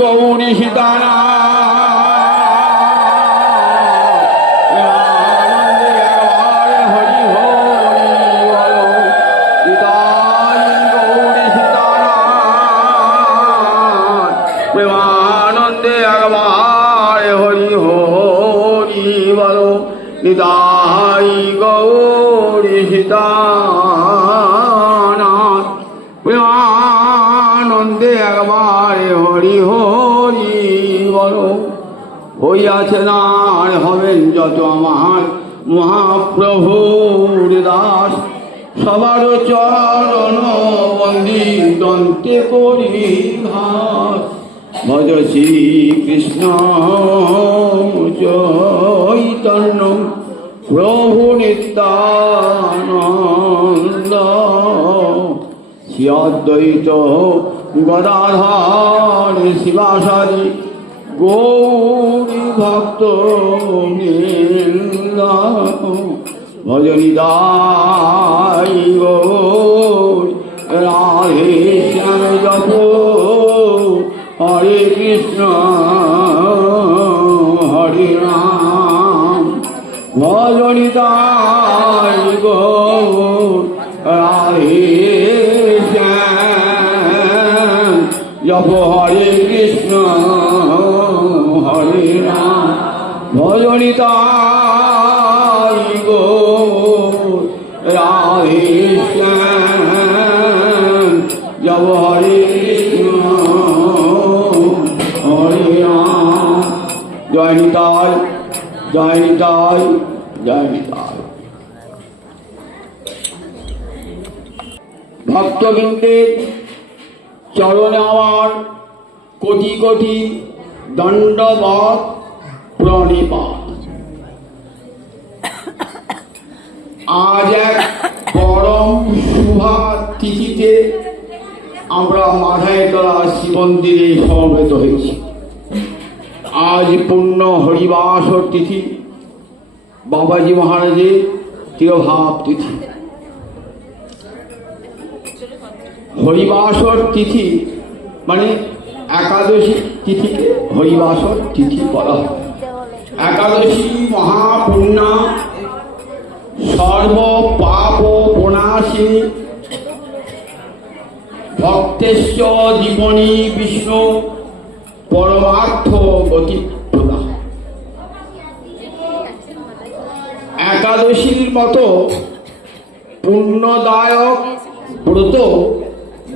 গৌরী সীতানা নিতাই গৌরী সীতানাথ প্রেমানন্দে একবারে হরি হরি বলো। হইয়াছে আর হবেন যত আমার মহাপ্রভুর দাস, সবার চরণ বন্দি দন্তে করি ঘাস। ভজ শ্রী কৃষ্ণ চৈতন্য প্রভু নিত্যানন্দ, শ্রী অদ্বৈত গদাধর শিবাসাদি গৌরী ভক্ত বৃন্দ। ভজ নিতাই গৌর রাধে শ্যাম জপ হরে কৃষ্ণ হরে রাম। ভজ নিতাই গৌর রাধে শ্যাম জপ হরে কৃষ্ণ হরে রাম। ভজ নিতাই গৌর রাধে শ্যাম জপ হরে কৃষ্ণ হরে রাম। জয় নিতাই জয় নিতাই জয় নিতাই। ভক্তবৃন্দের চরণে আমার কোটি কোটি দণ্ডবৎ প্রণিপাত। আজ এক পরম শুভা তিথিতে আমরা মাথায় তোলা শিব মন্দিরে সমবেত হয়েছি। আজ পূর্ণ হরিবাসর তিথি, বাবাজি মহারাজের তিরোভাব তিথি। হরিবাসর তিথি মানে একাদশী তিথিকে হরিবাসর তিথি বলা হয়। একাদশী মহাপুণ্যা সর্ব পাপ প্রণাশী ভক্তেশ্ব জীবনী বিষ্ণু পরমার্থ গতি প্রদান। একাদশীর মতো পুণ্যদায়ক ব্রত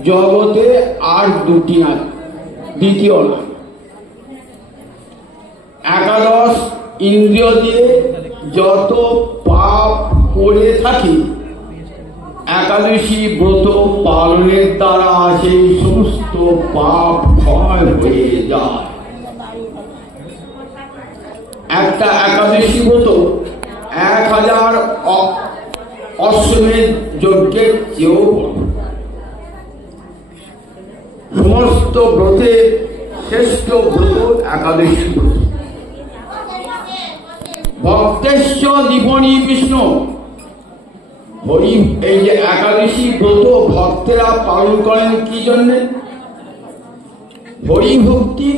জগতে আর দুটি নাই, দ্বিতীয় না। একাদশ ইন্দ্রিয় দিয়ে যত পাপ করে থাকি, একাদশী ব্রত পালনের দ্বারা সেই সমস্ত পাপ ক্ষয় হয়ে যায়। একটা একাদশী ব্রত 1000 অশ্বমেধ যজ্ঞের চেয়েও বড়। সমস্ত ব্রতে শ্রেষ্ঠ ব্রত একাদশী ব্রত। ভক্তেশ্ব জীবনী বিষ্ণু হরি। এই যে একাদশী ব্রত ভক্তেরা পালন করেন কি জন্যে? হরিভক্তি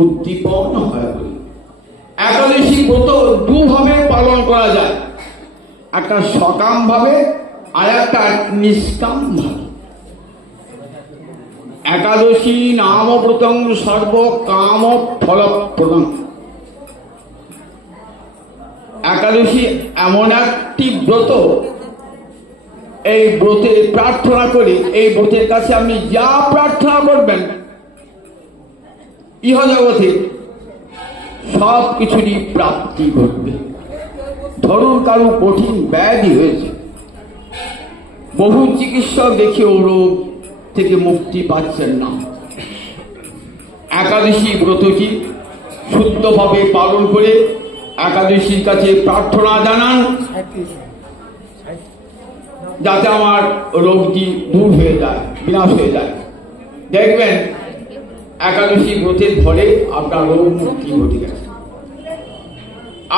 উদ্দীপন হয়। একাদশী ব্রত দুভাবে পালন করা যায়, একটা সকাম ভাবে আর একটা নিষ্কাম ভাবে। একাদশী নাম ব্রতং সর্ব কাম ফলপ্রদং। একাদশী এমন একটি ব্রত, এই ব্রতে প্রার্থনা করি, এই ব্রতের কাছে আপনি যা প্রার্থনা করবেন ইহজগতে সব কিছুরই প্রাপ্তি ঘটবে। ধরুন কারো কঠিন ব্যাধি হয়েছে, বহু চিকিৎসক দেখেও রোগ থেকে মুক্তি পাচ্ছেন না। একাদশী ব্রতটি শুদ্ধভাবে পালন করে একাদশীর কাছে প্রার্থনা জানান যাতে আমার রোগটি দূর হয়ে যায়, বিনাশ হয়ে যায়। দেখবেন একাদশী ব্রতের ফলে আপনার রোগ মুক্তি ঘটে গেছে।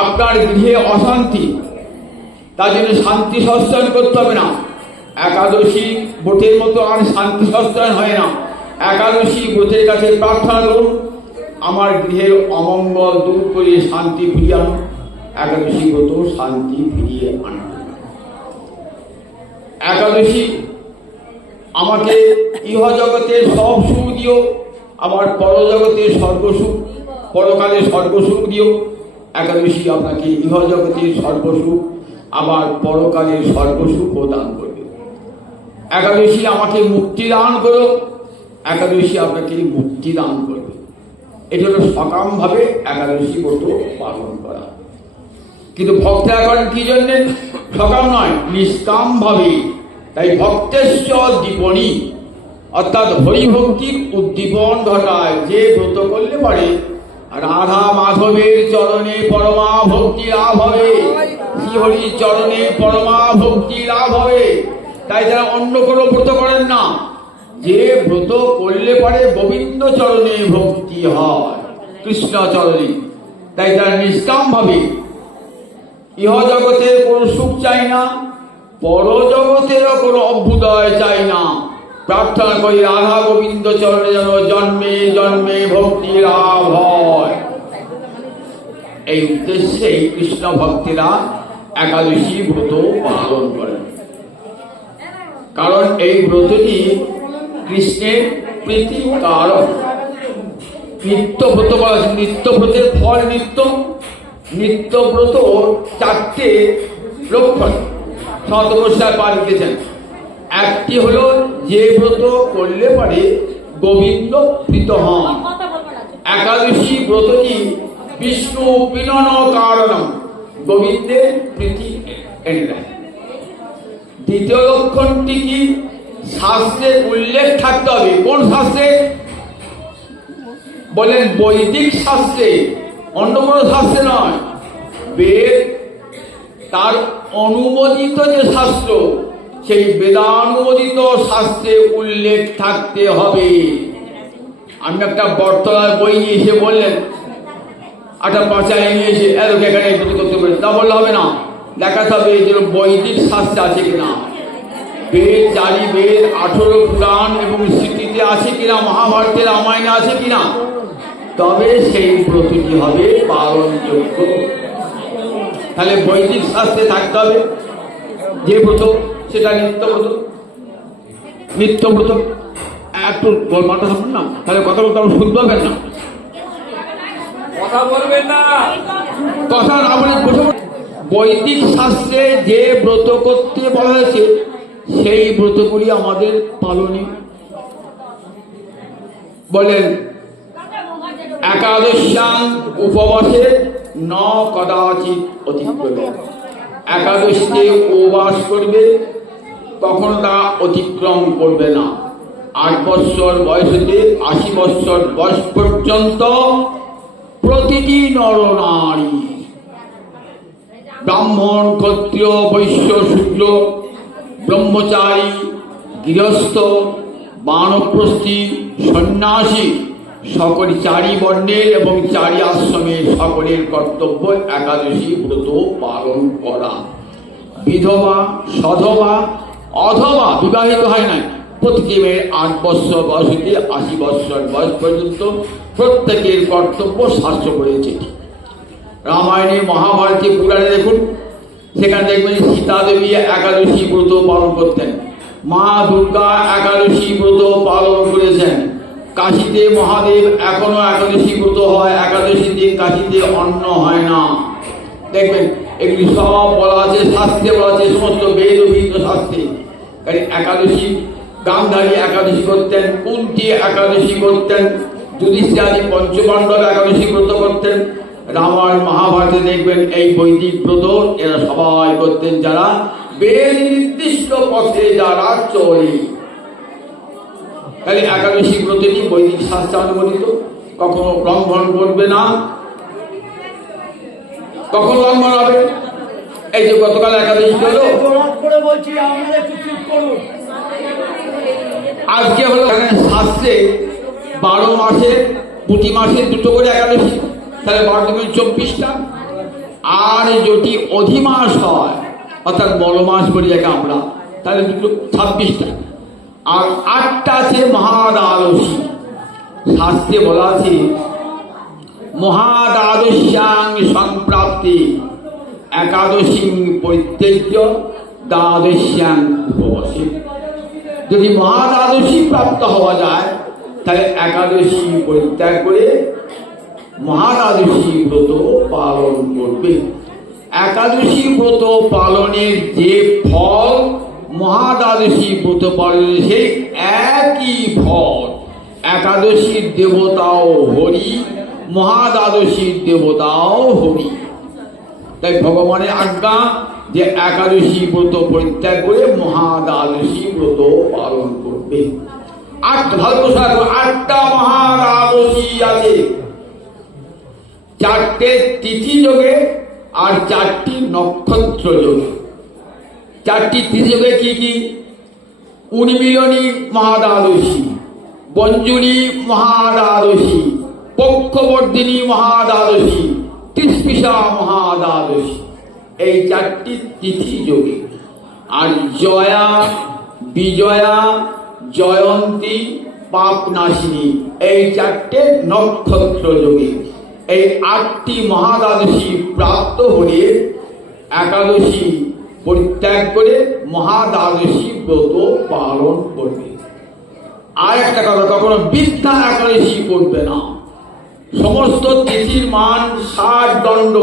আপনার গৃহে অশান্তি, তার জন্য শান্তি সস্তায়ন করতে হবে না। একাদশী ব্রতের মতো আর শান্তি সস্তায়ন হয় না। একাদশী ব্রতের কাছে প্রার্থনা করুন, আমার গৃহের অমঙ্গল দূর করে শান্তি ফিরিয়ে আনো। একাদশী ব্রত শান্তি ফিরিয়ে আনো। একাদশী আমাকে ইহ জগতের সব সুখ দিও, আবার পরজগতের স্বর্গসুখ, পরকালে স্বর্গসুখ দিও। একাদশী আপনাকে ইহ জগতের সর্বসুখ আবার পরকালের স্বর্গসুখ প্রদান করবে। একাদশী আমাকে মুক্তি দান করো। একাদশী আপনাকে মুক্তি দান করবে। এটা হলো সকামভাবে একাদশী ব্রত পালন করা। কিন্তু ভক্তরা করেন কি জন্যে? সকাম নয়, নিষ্কাম ভাবে। তাই ভক্তেশ্চ দীপনী, অর্থাৎ হরিভক্তির উদ্দীপন ঘটায়। যে ব্রত করলে পারে রাধা মাধবের চরণে পরমা ভক্তি লাভ হবে, শ্রীহরির চরণে পরমা ভক্তি লাভ হবে। তাই যারা অন্য কোনো ব্রত করেন না, যে ব্রত করলে পারে গোবিন্দ চরণে ভক্তি হয়, কৃষ্ণ চরণে। তাই তারা নিষ্কাম ভাবে ইহ জগতের কোনো সুখ চাই না, পরজগতেরও কোনো অভ্যুদয় চাই না। প্রার্থনা করি রাধা গোবিন্দ চরণে যেন জন্মে জন্মে ভক্তি লাভ হয়। এই উদ্দেশ্যে কৃষ্ণ ভক্তেরা একাদশী ব্রত পালন করেন। কারণ এই ব্রতটি কৃষ্ণের প্রীতি কারক। নিত্যব্রত বলা আছে, নিত্যব্রতের ফল নিত্য। নিত্যব্রত 4টে লক্ষণ শতবর্ষায় পা লিখেছেন। একটি হলো যে ব্রত করলে পারে গোবিন্দ প্রীত হন। একাদশী ব্রতটি বিষ্ণু পিনন কারণম, গোবিন্দের প্রীতি এনে দেয়। দ্বিতীয় লক্ষণটি কি? শাস্ত্রের উল্লেখ থাকতে হবে। কোন শাস্ত্রে? বলেন বৈদিক শাস্ত্রে, অন্য কোনো শাস্ত্রে নয়। বেদ তার অনুমোদিত যে শাস্ত্র, সেই বেদানুমোদিত শাস্ত্রে উল্লেখ থাকতে হবে। আমি একটা বর্তমানের বই নিয়ে এসে বললেন, একটা বাঁচায় নিয়ে এসে এরকম এখানে করতে পারে, তা বললে হবে না। দেখাতে হবে যে বৈদিক শাস্ত্রে আছে কিনা, বেদ 4 বেদ 18 পুরাণ এবং স্মৃতিতে আছে কিনা, মহাভারতের রামায়ণে আছে কিনা, তবে সেই ব্রতটি হবে পালনযোগ্য। তাহলে বৈদিক শাস্ত্রে থাকতে হবে যে ব্রত, সেটা নিত্যব্রত। নিত্যব্রত একটু মাথা থাকুন না, তাহলে কথা বলতে আমরা শুনতে পাবেন না। কথা বলবেন না, কথা না বলে বসে। বৈদিক শাস্ত্রে যে ব্রত করতে বলা হয়েছে, সেই ব্রতগুলি আমাদের পালনীয়। বলেন একাদশ্যাং উপবাসে ন কদাচিৎ অতিক্রম। একাদশীতে উপবাস করবে, কখনো তা অতিক্রম করবে না। 8 বৎসর বয়স হতে 80 বৎসর বয়স পর্যন্ত প্রতিটি নরনারী, ব্রাহ্মণ, ক্ষত্রিয়, বৈশ্য, শূদ্র, ব্রহ্মচারী, গৃহস্থ, বানপ্রস্থী, সন্ন্যাসী, সকল 4 বর্ণের এবং 4 আশ্রমের সকলের কর্তব্য একাদশী ব্রত পালন করা। বিধবা, সধবা অথবা বিবাহিত হয় নাই, প্রতিটি মেয়ের 8 বৎসর বয়স হতে 80 বৎসর বয়স পর্যন্ত প্রত্যেকের কর্তব্য শাস্ত্র করেছে। রামায়ণে, মহাভারতে, পুরাণে দেখুন, সেখানে দেখবেন সীতা দেবী একাদশী ব্রত পালন করতেন, মা দুর্গা একাদশী ব্রত পালন করেছেন। কাশীতে মহাদেব এখনো একাদশী ব্রত হয়। একাদশী দিন কাশীতে অন্ন হয় না। দেখবেন এগুলি সব বলা আছে, শাস্ত্রে বলা আছে, সমস্ত বেদ ও ভিন্ন শাস্ত্রে। একাদশী গান্ধারী একাদশী করতেন, কুন্তী একাদশী করতেন, যুধিষ্ঠির পঞ্চপাণ্ডব একাদশী ব্রত করতেন। রামায়ণ মহাভারতে দেখবেন এই বৈদিক ব্রত এরা সবাই করতেন, যারা বেদ নির্দিষ্ট পথে যারা চলে। তাহলে একাদশী ব্রতটি বৈদিক শাস্ত্রানুমোদিত। কখনো লঙ্ঘন করবে না। কখন লঙ্ঘন হবে? এই যে গতকাল একাদশী হলো, আজকে হলো শাস্ত্রে 12 মাসে প্রতি মাসে 2টো করে একাদশী, তাহলে 12 × 24টা। আর যদি অধিমাস হয়, অর্থাৎ বড় মাস বলি যাকে আমরা, তাহলে 26টা। আর 8টা আছে মহাদ্বাদশী। শাস্ত্রে বলা আছে মহাদ্বাদশ্যাং সম্প্রাপ্তি একাদশী পরিত্যজ্য দ্বাদশ্যাং উপবাসী। যদি মহাদ্বাদশী প্রাপ্ত হওয়া যায় তাহলে একাদশী পরিত্যাগ করে মহাদ্বাদশী ব্রত পালন করবে। একাদশী ব্রত পালনের যে ফল মহাদ্বাদশী ব্রত পালনের সেই একই ফল। একাদশীর দেবতাও হরি, মহাদ্বাদশীর দেবতাও হরি। তাই ভগবানের আজ্ঞা যে একাদশী ব্রত পরিত্যাগ করে মহাদ্বাদশী ব্রত পালন করবে। আটটা মহাদ্বাদশী আছে, 4টে তিথি যোগে আর 4টি নক্ষত্র যোগে। 4টি তিথি যোগে কি কি? উন্মিলনী মহাদ্বাদশী, বঞ্জনী মহাদ্বাদশী, পক্ষবর্ধিনী মহাদ্বাদশী, তিস্পিসা মহাদ্বাদশী, এই 4টি তিথি যোগে। আর জয়া, বিজয়া, জয়ন্তী, পাপনাশিনী, এই 4টে নক্ষত্র যোগে। এই 8টি মহাদ্বাদশী প্রাপ্ত হলে একাদশী পরিত্যাগ করে মহাদ্বাদশী ব্রত পালন করবে। আর একটা কথা, কখনো বৃদ্ধা একাদশী করবে না। সমস্ত তিথির মান 60 দণ্ড,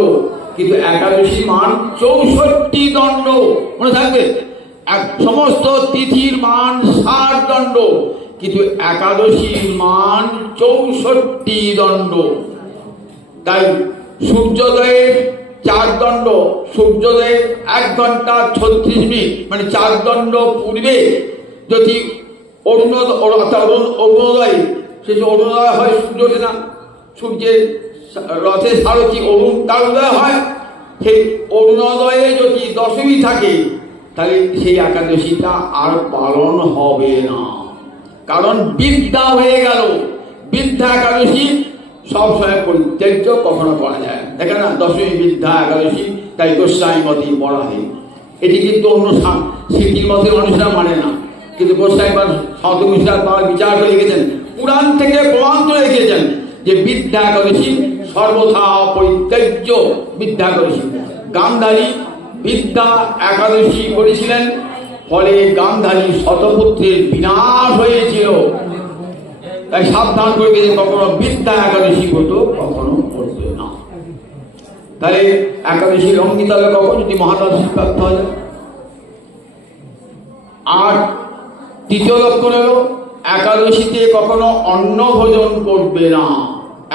কিন্তু একাদশীর মান 64 দণ্ড। মনে থাকবে, সমস্ত তিথির মান 60 দণ্ড, কিন্তু একাদশীর মান 64 দণ্ড। তাই সূর্যোদয়ের 4 দণ্ড, সূর্যোদয়ে 1 ঘন্টা 36 মিনিট, মানে 4 দণ্ড পূর্বে যদি অরুণোদয়, সে যে অরুণোদয় হয়, সূর্য ওঠে না, সূর্যের রথের সারথি অরুণ, তার উদয় হয়। সেই অরুণোদয়ে যদি দশমী থাকে তাহলে সেই একাদশীটা আর পালন হবে না, কারণ বৃদ্ধা হয়ে গেল। বৃদ্ধা একাদশী সবসময় পরিত্যাজ্য, কখনো করা যায়। দেখে না, দশমী বৃদ্ধা একাদশী, তাই গোস্বাই মতে পড়া হয়। এটি কিন্তু অন্য স্মৃতির মতের মানুষরা মানে না, কিন্তু গোস্বাই বা সাধু মিশ্রার তারা বিচার করে লিখেছেন, পুরাণ থেকে প্রমাণ করে রেখেছেন যে বৃদ্ধা একাদশী সর্বথা পরিত্যাজ্য। বৃদ্ধা একাদশী, গান্ধারী বৃদ্ধা একাদশী করেছিলেন, ফলে গান্ধারী শতপুত্রের বিনাশ হয়েছিল। তাই সাবধান করে গেছেন, কখনো বৃদ্ধা একাদশী ব্রত কখনো করবে না। তাহলে একাদশী লঙ্ঘিত হবে কখন? যদি মহাদ্বাদশী প্রাপ্ত হয়। আর তৃতীয় লক্ষণ হলো একাদশীতে কখনো অন্ন ভোজন করবে না।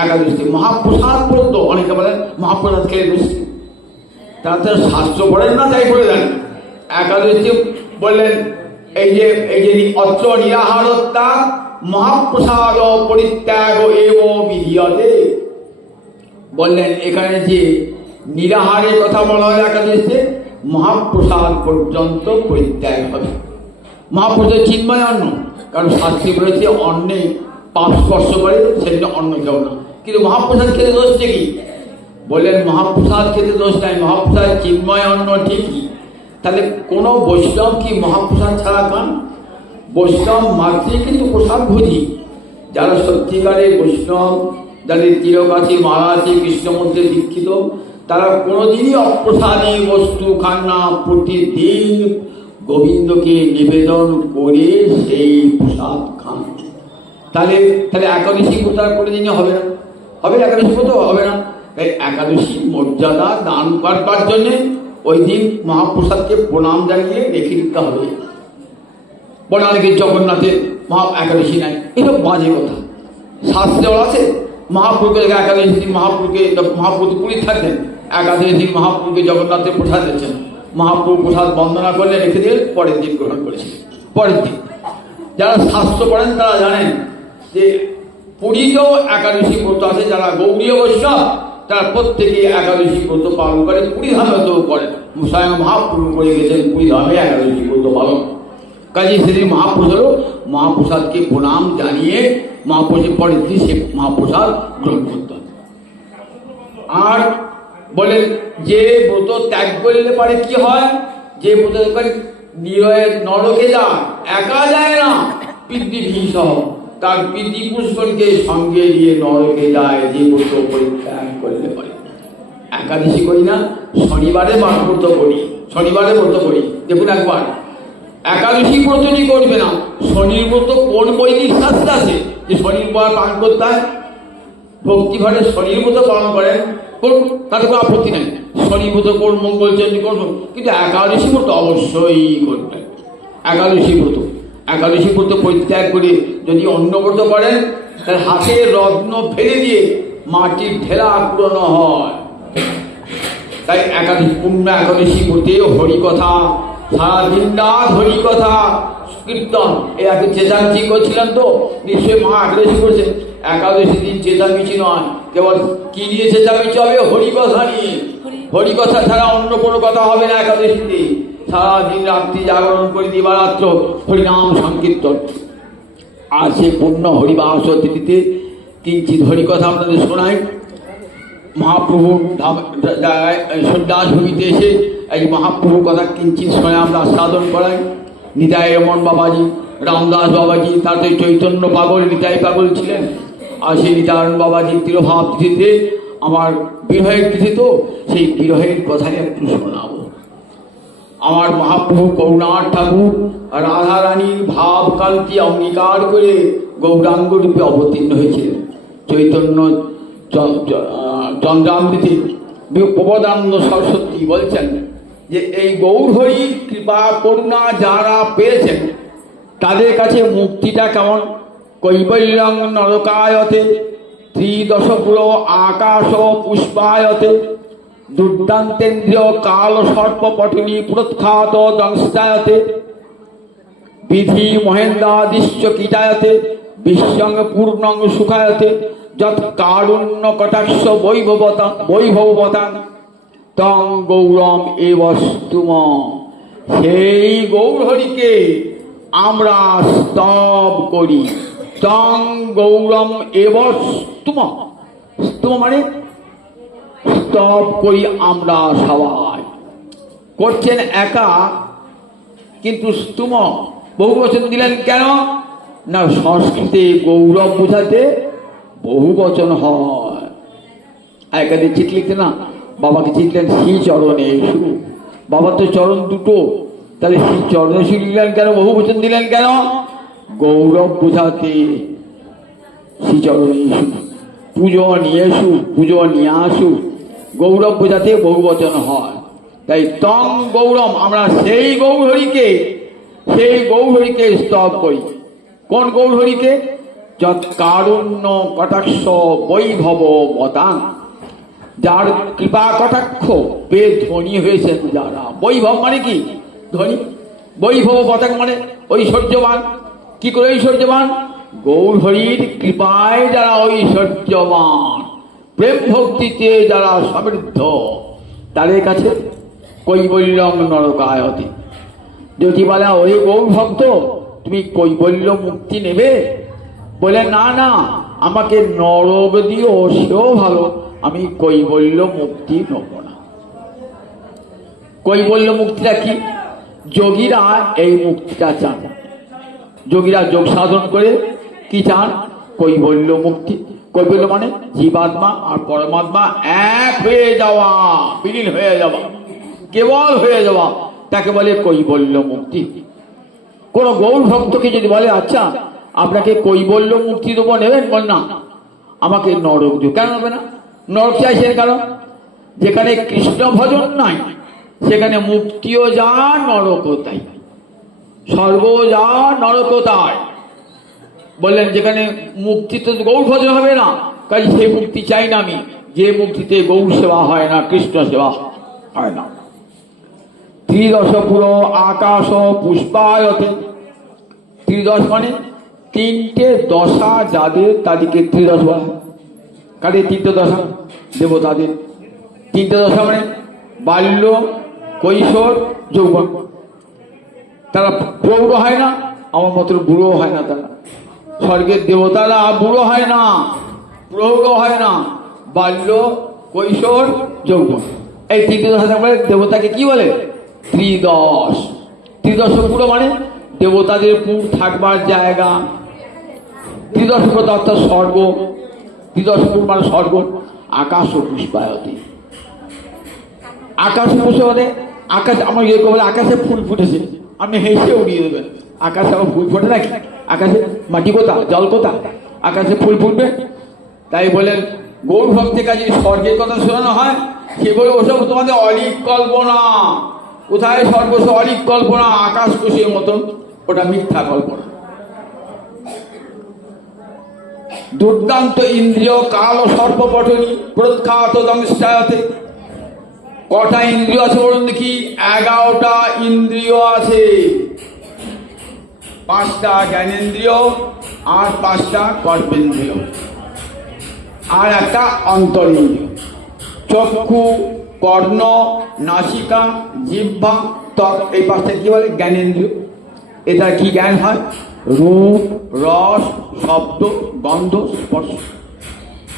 একাদশীতে মহাপ্রসাদ পড়তো, অনেকে বলেন মহাপ্রসাদ খেয়ে বসছি, তাতে শাস্ত্র পড়েন না, তাই বলে দেন। একাদশী বললেন এই যে অত্র নিরাহারত্বা মহাপ্রসাদ পরিত্যাগ এব বিধিয়তে। বললেন এখানে যে নিরাহারের কথা বলা হয় একাদশীতে, মহাপ্রসাদ পর্যন্ত পরিত্যাগ হবে। মহাপ্রসাদ চিন্ময় অন্ন, কারণ শাস্ত্রে বলেছে অন্নে পাপ স্পর্শ করে, সেজন্য অন্ন খেও না। কিন্তু মহাপ্রসাদ খেতে দোষটা কি? বললেন মহাপ্রসাদ খেতে দোষ নাই, মহাপ্রসাদ চিন্ময় অন্ন ঠিকই। তাহলে কোনো বৈষ্ণব কি মহাপ্রসাদ ছাড়া খান? বৈষ্ণব মাত্রই কিন্তু প্রসাদ ভোজি। যারা সত্যিকারের বৈষ্ণব, যাদের তিরকাছি মালা আছে, কৃষ্ণ মন্ত্রে দীক্ষিত, তারা কোনোদিনই অপ্রসাদী বস্তু খান না। প্রতিদিন গোবিন্দকে নিবেদন করে সেই প্রসাদ খান। তাহলে একাদশী প্রচার করে দিনে হবে না? হবে একাদশী ব্রত হবে না। তাই একাদশী মর্যাদা দান করবার জন্য ওই দিন মহাপ্রসাদকে প্রণাম জানিয়ে রেখে দিতে হবে। বলে অনেকে জগন্নাথের একাদশী নাই, এসব বাজে কথা। শাস্ত্রে আছে মহাপ্রভুকে একাদশী দিন মহাপ্রভু পুরী থাকতেন, একাদশী দিন মহাপ্রভুকে জগন্নাথের প্রসাদ দিচ্ছেন। মহাপ্রভু প্রসাদ বন্দনা করলে রেখে দিয়ে পরের দিন গ্রহণ করেছিলেন। পরের দিন যারা শাস্ত্র পড়েন তারা জানেন যে পুরীতেও একাদশী ব্রত আছে। যারা গৌড়ীয় বৈষ্ণব তারা প্রত্যেকে একাদশী ব্রত পালন করে, পুরী ধামেও করেন। স্বয়ং মহাপ্রভু করে গেছেন পুরী ধামে একাদশী ব্রত পালন। কাজে সেদিন মহাপ্রসাদকে প্রণাম জানিয়ে মহাপ্রসাদ পরের দিন সে মহাপ্রসাদ গ্রহণ করতেন। আর বলে যে ব্রত ত্যাগ করলে পারে কি হয়? যে ব্রত নিরয়ে নরকে যায়, একা যায় না, পৃথিবী সহ তার প্রীতি পুষ্করকে সঙ্গে নিয়ে নরকে যায়, যে ব্রত পরিত্যাগ করলে পারে। একাদশী করি না, শনিবারে ব্রত করি, শনিবারে ব্রত করি। দেখুন একবার, একাদশী ব্রতটি করবে না, শনির ব্রত কোন বৈদিক শাস্ত্রে আছে যে শনির পর পান করতে হয়? ভক্তিভাবে শনির ব্রত পালন করেন, করুন, তাতে কোনো আপত্তি নেই। শনি ব্রত করুন, মঙ্গলচন্ডী করুন, কিন্তু একাদশী ব্রত অবশ্যই করবেন। একাদশী ব্রত পরিত্যাগ করে যদি অন্য ব্রত করেন, তার হাতে রত্ন ফেলে দিয়ে মাটির ঢেলা পূরণ হয়। তাই পূর্ণ একাদশী ব্রতে হরিকথা, সারাদিন রাত হরিকথা কীর্তন, এই আগে চেঁচামেচি করছিলেন তো, নিশ্চয়ই মা একাদশী করছেন। একাদশী দিন চেঁচামেচি নয়, কেবল কি নিয়ে চেঁচামেচি হবে? হরিকথা নিয়ে। হরিকথা ছাড়া অন্য কোনো কথা হবে না একাদশীতে। সারাদিন রাত্রি জাগরণ করে দিবারাত্র হরিনাম সংকীর্তন। আর সেই পূর্ণ হরিবাস তিথিতে কিঞ্চিত হরিকথা আপনাদের শোনাই। মহাপ্রভু সন্ন্যাস ভূমিতে এসে এই মহাপ্রভুর কথা কিঞ্চিত শোনে আমরা আস্বাদন করাই। নিতাই রমন বাবাজি, রামদাস বাবাজি, তাতে চৈতন্য পাগল, নিতাই পাগল ছিলেন। আর সেই নিতারণ বাবাজি তিরোভাব তিথিতে, আমার বিরহের তিথি তো, সেই বিরহের কথাই একটু শোনাবো। আমার মহাপ্রভু করুণার ঠাকুর রাধারানীর ভাব কান্তি অঙ্গীকার করে গৌরাঙ্গ রূপে অবতীর্ণ হয়েছিলেন। চৈতন্য চন্দ্রামৃতি প্রবোধানন্দ সরস্বতী বলছেন যে এই গৌরহরির কৃপা করুণা যারা পেয়েছেন, তাদের কাছে মুক্তিটা কেমন? কৈবল্যং নরকায়তে, ত্রিদশপুর আকাশ পুষ্পায়তে, দুর্দান্তেন্দ্রিয় কাল সর্প পটনী পুরৎখাত দংশায়তে, বিধি মহেন্দ্রাদিশ্চ কীটায়তে, বিশ্বং পূর্ণং সুখায়তে, যৎ কারুণ্য কটাক্ষ বৈভবতা তং গৌরম এব স্তুম। সেই গৌরহরিকে আমরা স্তব করি। তং গৌরম এব স্তুম, স্তুম মানে স্তব করি আমরা সবাই। করছেন একা, কিন্তু স্তুম বহু বচন দিলেন কেন? না, সংস্কৃতে গৌরব বোঝাতে বহু বচন হয়। একাধিক চিঠি লিখতে না, বাবাকে চিঠলেন শ্রী চরণে এসু। বাবার তো চরণ দুটো, তাহলে শ্রী চরণে এসু লিখলেন কেন? বহু বচন দিলেন কেন? গৌরব বোঝাতে শ্রী চরণে এসু, পুজো নিয়ে এসু, পুজো নিয়ে আসু, গৌরব বোঝাতে বহু বচন হয়। তাই তং গৌরম, আমরা সেই গৌরহরিকে স্তব করি। কোন গৌরহরিকে? যৎ কারুণ্য কটাক্ষ বৈভব বতান, যার কৃপা কটাক্ষ পেয়ে ধনী হয়েছেন যারা। বৈভব মানে কি? ধনী। বৈভব বতান মানে ঐশ্বর্যবান। কি করে ঐশ্বর্যবান? গৌরহরির কৃপায় যারা ঐশ্বর্যবান, প্রেম ভক্তিতে যারা সমৃদ্ধ, তাদের কাছে কৈবল্যং নরকায়তে। যদি বলে ওই গৌর ভক্ত তুমি কৈবল্য মুক্তি নেবে, বলে না না, আমাকে নরক দিও, সেও ভালো, আমি কৈবল্য মুক্তি নেব না। কৈবল্য মুক্তিটা কি? যোগীরা এই মুক্তিটা চান। যোগীরা যোগ সাধন করে কি চান? কৈবল্য মুক্তি। কৈবল্য মানে জীবাত্মা আর পরমাত্মা এক হয়ে যাওয়া, বিলীন হয়ে যাওয়া, কেবল হয়ে যাওয়া, তাকে বলে কৈবল্য মুক্তি। কোন গৌর ভক্তকে যদি বলে আচ্ছা আপনাকে কৈবল্য মুক্তি দেবো, নেবেন? বল না, আমাকে নরক দিও। কেন নেবে না? নরক চাইছেন কেন? যেখানে কৃষ্ণ ভজন নাই সেখানে মুক্তিও যা, নরকও তাই। স্বর্গ যা, নরকও তাই। বললেন যেখানে মুক্তি তো গৌর ভজন হবে না, কাজে সেই মুক্তি চাই না আমি, যে মুক্তিতে গৌর সেবা হয় না, কৃষ্ণ সেবা হয় না। ত্রিদশপুর আকাশ পুষ্পায়তে, ত্রিদশ মানে তিনটে দশা যাদের, তাদেরকে ত্রিদশ বলা। কাদের তিনটে দশা? দেবতাদের। তিনটে দশা মানে বাল্য, কৈশোর, যৌবন। তারা প্রৌঢ় হয় না, আমার মতো বুড়ো হয় না। তারা স্বর্গের দেবতারা বুড়ো হয় না, প্রৌঢ় হয় না, বাল্য, কৈশোর, যৌবন, এই তিনটে দশা থাকলে দেবতাকে কি বলে? ত্রিদশ। ত্রিদশ পুরো মানে দেবতাদের পুর থাকবার জায়গা। ত্রিদশক অর্থাৎ স্বর্গ, ত্রিদশক মানে স্বর্গ, আকাশ ও পুষ্পায়তে। আকাশ পুষ্পায়তে, আকাশ আমার ইয়ে বলে আকাশে ফুল ফুটেছে, আপনি হেসে উড়িয়ে দেবেন। আকাশে আবার ফুল ফোটে নাকি? আকাশে মাটি কোথা, জল কোথা, আকাশে ফুল ফুটবে? তাই বলেন গৌর ভক্তের কাছে স্বর্গের কথা শোনানো হয়, সে বলে ওসব তোমাদের অলিক কল্পনা। কোথায় স্বর্গ? অলিক কল্পনা, আকাশ কোষের মতন, ওটা মিথ্যা কল্পনা। দুর্দান্ত ইন্দ্রিয় কাল ও সর্বপঠনী প্রখ্যাত দংশায়তে। কটা ইন্দ্রিয় আছে বলুন দেখি? 11টা ইন্দ্রিয় আছে। 5টা জ্ঞানেন্দ্রিয়, আর 5টা কর্মেন্দ্রিয়, আর একটা অন্তরিন্দ্রিয়। চক্ষু, কর্ণ, নাসিকা, জিহ্বা, ত্বক, এই 5টা কি বলে? জ্ঞানেন্দ্রিয়। এটা কি জ্ঞান হয়? রূপ, রস, শব্দ, গন্ধ, স্পর্শ,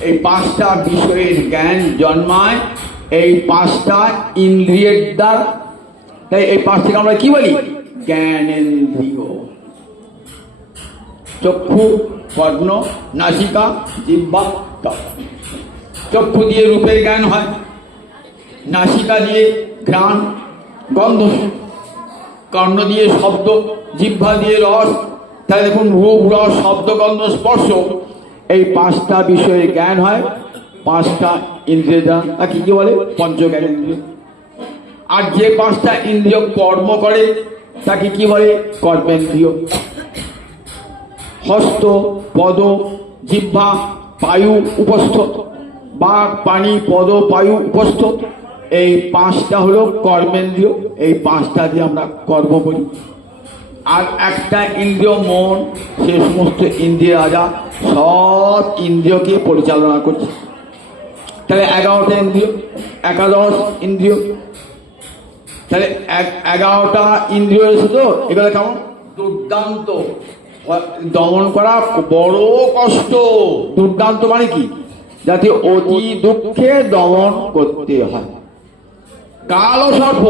এই 5টা বিষয়ের জ্ঞান জন্মায় এই 5টা ইন্দ্রিয়ের দ্বারা। তাই এই 5টাকে আমরা কি বলি? জ্ঞানেন্দ্রিয়। চক্ষু, কর্ণ, নাসিকা, জিহ্বা, ত্বক। চক্ষু দিয়ে রূপের জ্ঞান হয়, নাসিকা দিয়ে ঘ্রাণ গন্ধ, কর্ণ দিয়ে শব্দ, জিহ্বা দিয়ে রস। তাই দেখুন রূপ, রস, শব্দ, গন্ধ, স্পর্শ, এই 5টা বিষয়ের জ্ঞান হয় 5টা ইন্দ্রিয় দ্বারা। তাকে কি বলে? পঞ্চজ্ঞানেন্দ্রিয়। আর যে 5টা ইন্দ্রিয় কর্ম করে তাকে কি বলে? কর্মেন্দ্রিয়। হস্ত, পদ, জিহ্বা, পায়ু, উপস্থ, বা পানি, পদ, পায়ু, উপস্থ, এই 5টা হলো কর্মেন্দ্রিয়। এই 5টা দিয়ে আমরা কর্ম করি। আর একটা ইন্দ্রিয় মন, সে সমস্ত ইন্দ্রিয় রাজা, সব ইন্দ্রিয়কে পরিচালনা করছে। তাহলে 11টা ইন্দ্রিয়, 11 ইন্দ্রিয়, তাহলে 11টা ইন্দ্রিয় এসে তো এগুলো কেমন দুর্দান্ত, দমন করা বড় কষ্ট। দুর্দান্ত মানে কি? যাতে অতি দুঃখে দমন করতে হয়। কাল ও সর্প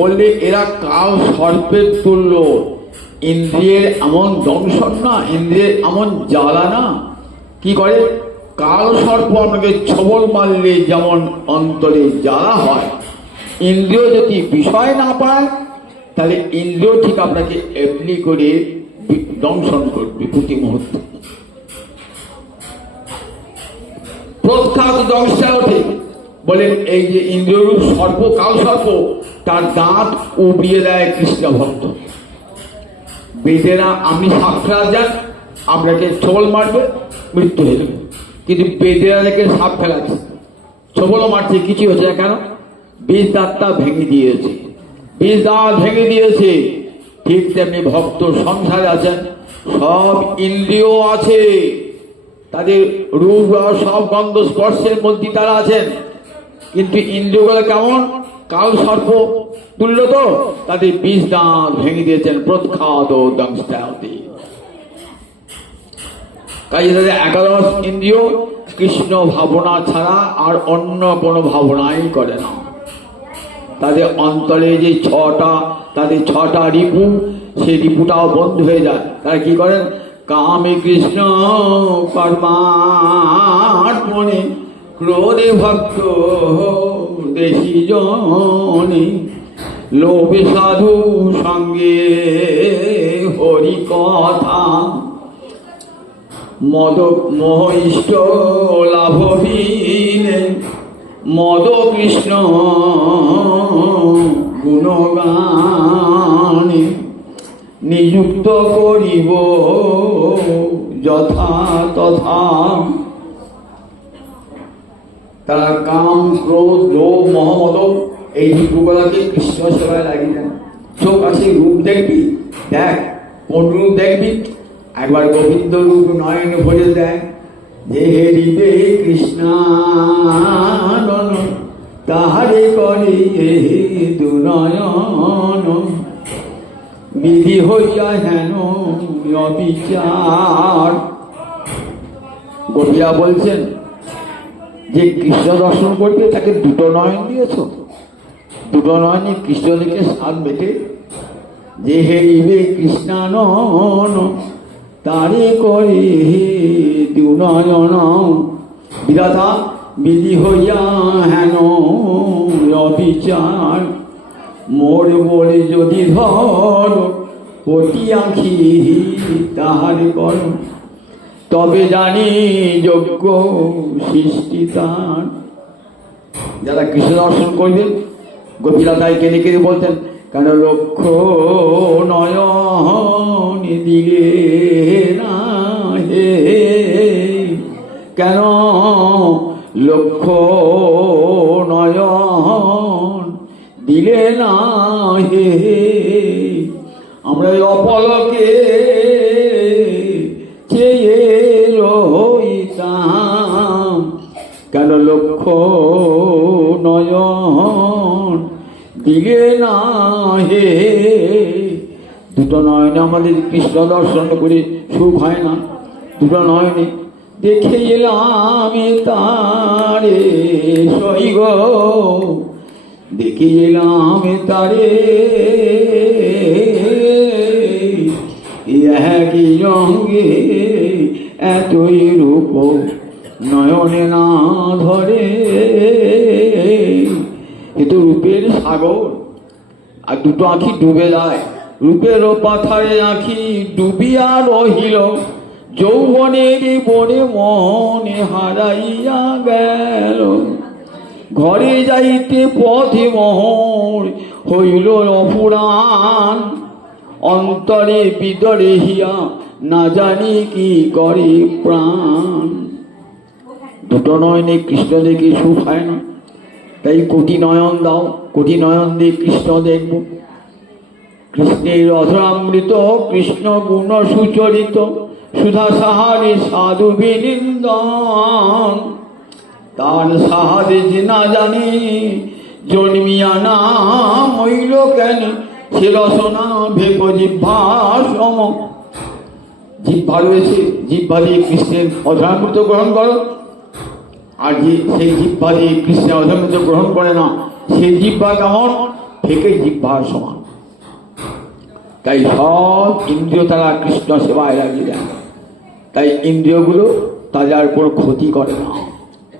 বললে এরা কাল সর্পের তুল্য। ইন্দ্রিয়ের এমন দংশন না, ইন্দ্রিয়ের এমন জ্বালা না। কি করে? কাল সর্প আমাকে ছবল মারলে যেমন অন্তরে জ্বালা হয়, ইন্দ্রিয় যদি বিষয় না পায় তাহলে ইন্দ্রিয় ঠিক আপনাকে এমনি করে দংশন করবে প্রতি মুহূর্তে। প্রখ্যাত দংশায়তে বলেন এই যে ইন্দ্রিয়রূপ সর্প, কাল সর্প, তার দাঁত উবড়িয়ে দেয় কৃষ্ণ ভক্ত। বেদেরা আপনি সাপ ফেলা যান, আপনাকে ছবল মারবে, মৃত্যু হয়ে যাবে। কিন্তু বেদেরা দেখে সাপ ফেলাচ্ছে, ছবলও মারছে, কিছু হচ্ছে না। কেন? বীজ দাঁতটা ভেঙে দিয়েছে, বীজ দাঁত ভেঙে দিয়েছে। ঠিক তেমনি ভক্ত সংসারে আছেন, সব ইন্দ্রিয় আছে, তাদের রূপ, রস, সব গন্ধ, স্পর্শের মধ্যে তারা আছেন, কিন্তু ইন্দ্রিয়গুলো কেমন? কাল সর্প তুল্য, তো তাদের বীজ দাঁত ভেঙে দিয়েছেন প্রখ্যাত দংশায়তে। তাই তাদের 11 ইন্দ্রিয় কৃষ্ণ ভাবনা ছাড়া আর অন্য কোনো ভাবনাই করে না। তাদের অন্তরে যে 6টা, তাদের 6টা রিপু, সেই রিপুটাও বন্ধ হয়ে যায়। তারা কি করেন? কামে কৃষ্ণ কর্মার্পণে ক্রোধে ভক্ত দেশি জনে লোভে সাধু সঙ্গে হরি কথা মদ মোহ ইষ্ট লাভহীনে মদ কৃষ্ণ গুণগানে নিযুক্ত করিব যথা তথা। তারা কাম, ক্রোধ, লোভ, মোহ, মদ এই রূপগুলোকে কৃষ্ণ সেবায় লাগিয়ে দেন। চোখ আছে, রূপ দেখবি, দেখ কোন রূপ দেখবি। একবার গোবিন্দ রূপ নয়ন ভরে দেয়, যে হেরিবে কৃষ্ণানন তাহারে করে দুনয়ন বিধি হইয়া হেন অবিচার। গোপিয়া বলছেন যে কৃষ্ণ দর্শন করবে তাকে 2টো নয়ন দিয়েছ, 2টো নয়নে কৃষ্ণ দেখে স্বাদ মেটে। যে হেরিবে কৃষ্ণানন তারে করে দুনয়ন বিধাতা বিধি হইয়া হেন অবিচার মোর বলে যদি ধর পতি আঁখি তাহার কর তবে জানি যোগ্য সৃষ্টি তার। যারা কৃষ্ণ দর্শন করবেন গোপীরাধায় কেঁদে কেঁদে বলতেন, কেন লক্ষ নয়ন দিলে না হে, কেন লক্ষ নয়ন দিলে না হে, আমরা এই অপলকে চেয়ে রইতাম, কেন লক্ষ নয়ন দিলে না হে। দুটো নয়নে আমাদের কৃষ্ণ দর্শন করে সুখ হয় না, দুটো নয়নে দেখে এলাম তারে সইগ, দেখে এলাম তারে একই রঙে এতই রূপ নয়নে না ধরে। এ তো রূপের সাগর, আর দুটো আঁখি ডুবে যায়, রূপের পাথারে আঁখি ডুবিয়া রহিল, যৌবনের বনে মনে হারাইয়া গেল, ঘরে যাইতে পথে মোহর হইল অপুরাণ, অন্তরে বিদরে হিয়া না জানি কি করে প্রাণ। দুটো নয়নে কৃষ্ণ দেখে সুখ হয় না, তাই কোটি নয়ন দাও, কোটি নয়ন দিয়ে কৃষ্ণ দেখব। কৃষ্ণের অধরামৃত কৃষ্ণ গুণ সুচরিত, সুধা সাহারে সাধু বিনিন্দন, তার সাহারে যে না জানি জন্মিয়া নাম হইল কেন, সে রসনা ভেব জিহ্বা সম। জিহ্বা রয়েছে, জিহ্বা দিয়ে কৃষ্ণের অধরামৃত গ্রহণ করো, আর যে সেই জিহ্বা দিয়ে কৃষ্ণের অধরামৃত গ্রহণ করে না, সেই জিহ্বা কেমন, থেকে জিহ্বার সমান। তাই সব ইন্দ্রিয় তারা কৃষ্ণ সেবায় লাগিয়ে দেন, তাই ইন্দ্রিয়গুলো তাদের উপর ক্ষতি করে না।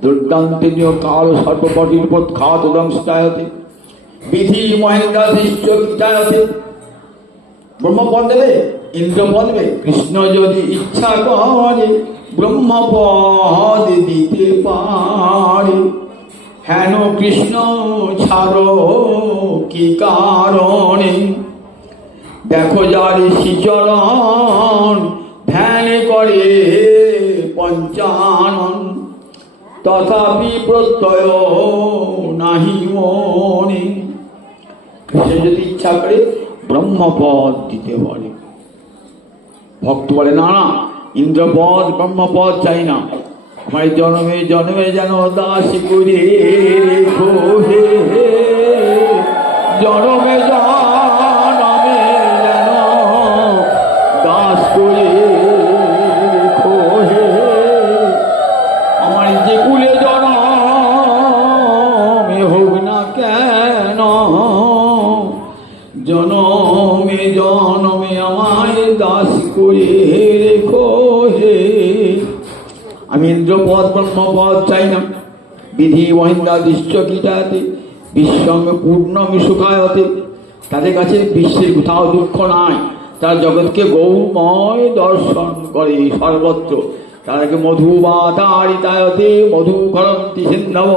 দুর্দান্তীয় কাল সর্বপটির উপর খাত দংশায়তে বিধি মহেন্দ্রাধীশ্চ কীটায়তে। ব্রহ্মপদ দেবে, ইন্দ্রপদ দেবে, কৃষ্ণ যদি ইচ্ছা করে ব্রহ্মপদ দিতে পারে। হেন কৃষ্ণ ছাড়ো কি কারণে, দেখো যার শ্রীচরণ ধ্যান করে পঞ্চানন, তথাপি প্রত্যয় নাহি মনে। কৃষ্ণ যদি ইচ্ছা করে ব্রহ্মপদ দিতে পারে। ভক্ত বলে না না, ইন্দ্রপদ ব্রহ্মপদ চাই না, আমার জন্মে জন্মে যেন দাস করে রেখো হে, জন্মে জন্মে যেন দাস করে রেখো হে। আমার যে কুলে জন্মে হোক না কেন, জনমে জনমে আমায় দাস করে রেখো হে। আমি ইন্দ্রপদ ব্রহ্মপদ চাই না, বিধি মহেন্দ্রাদিশ্চ কীটাতে বিশ্বঙ্গে পূর্ণমি সুখায়তে। তাদের কাছে বিশ্বের কোথাও দুঃখ নাই, তারা জগৎকে গৌরময় দর্শন করে সর্বত্র। তাদেরকে মধুবাতারিতায়তে মধু ঘরন্তি সিন্ধব।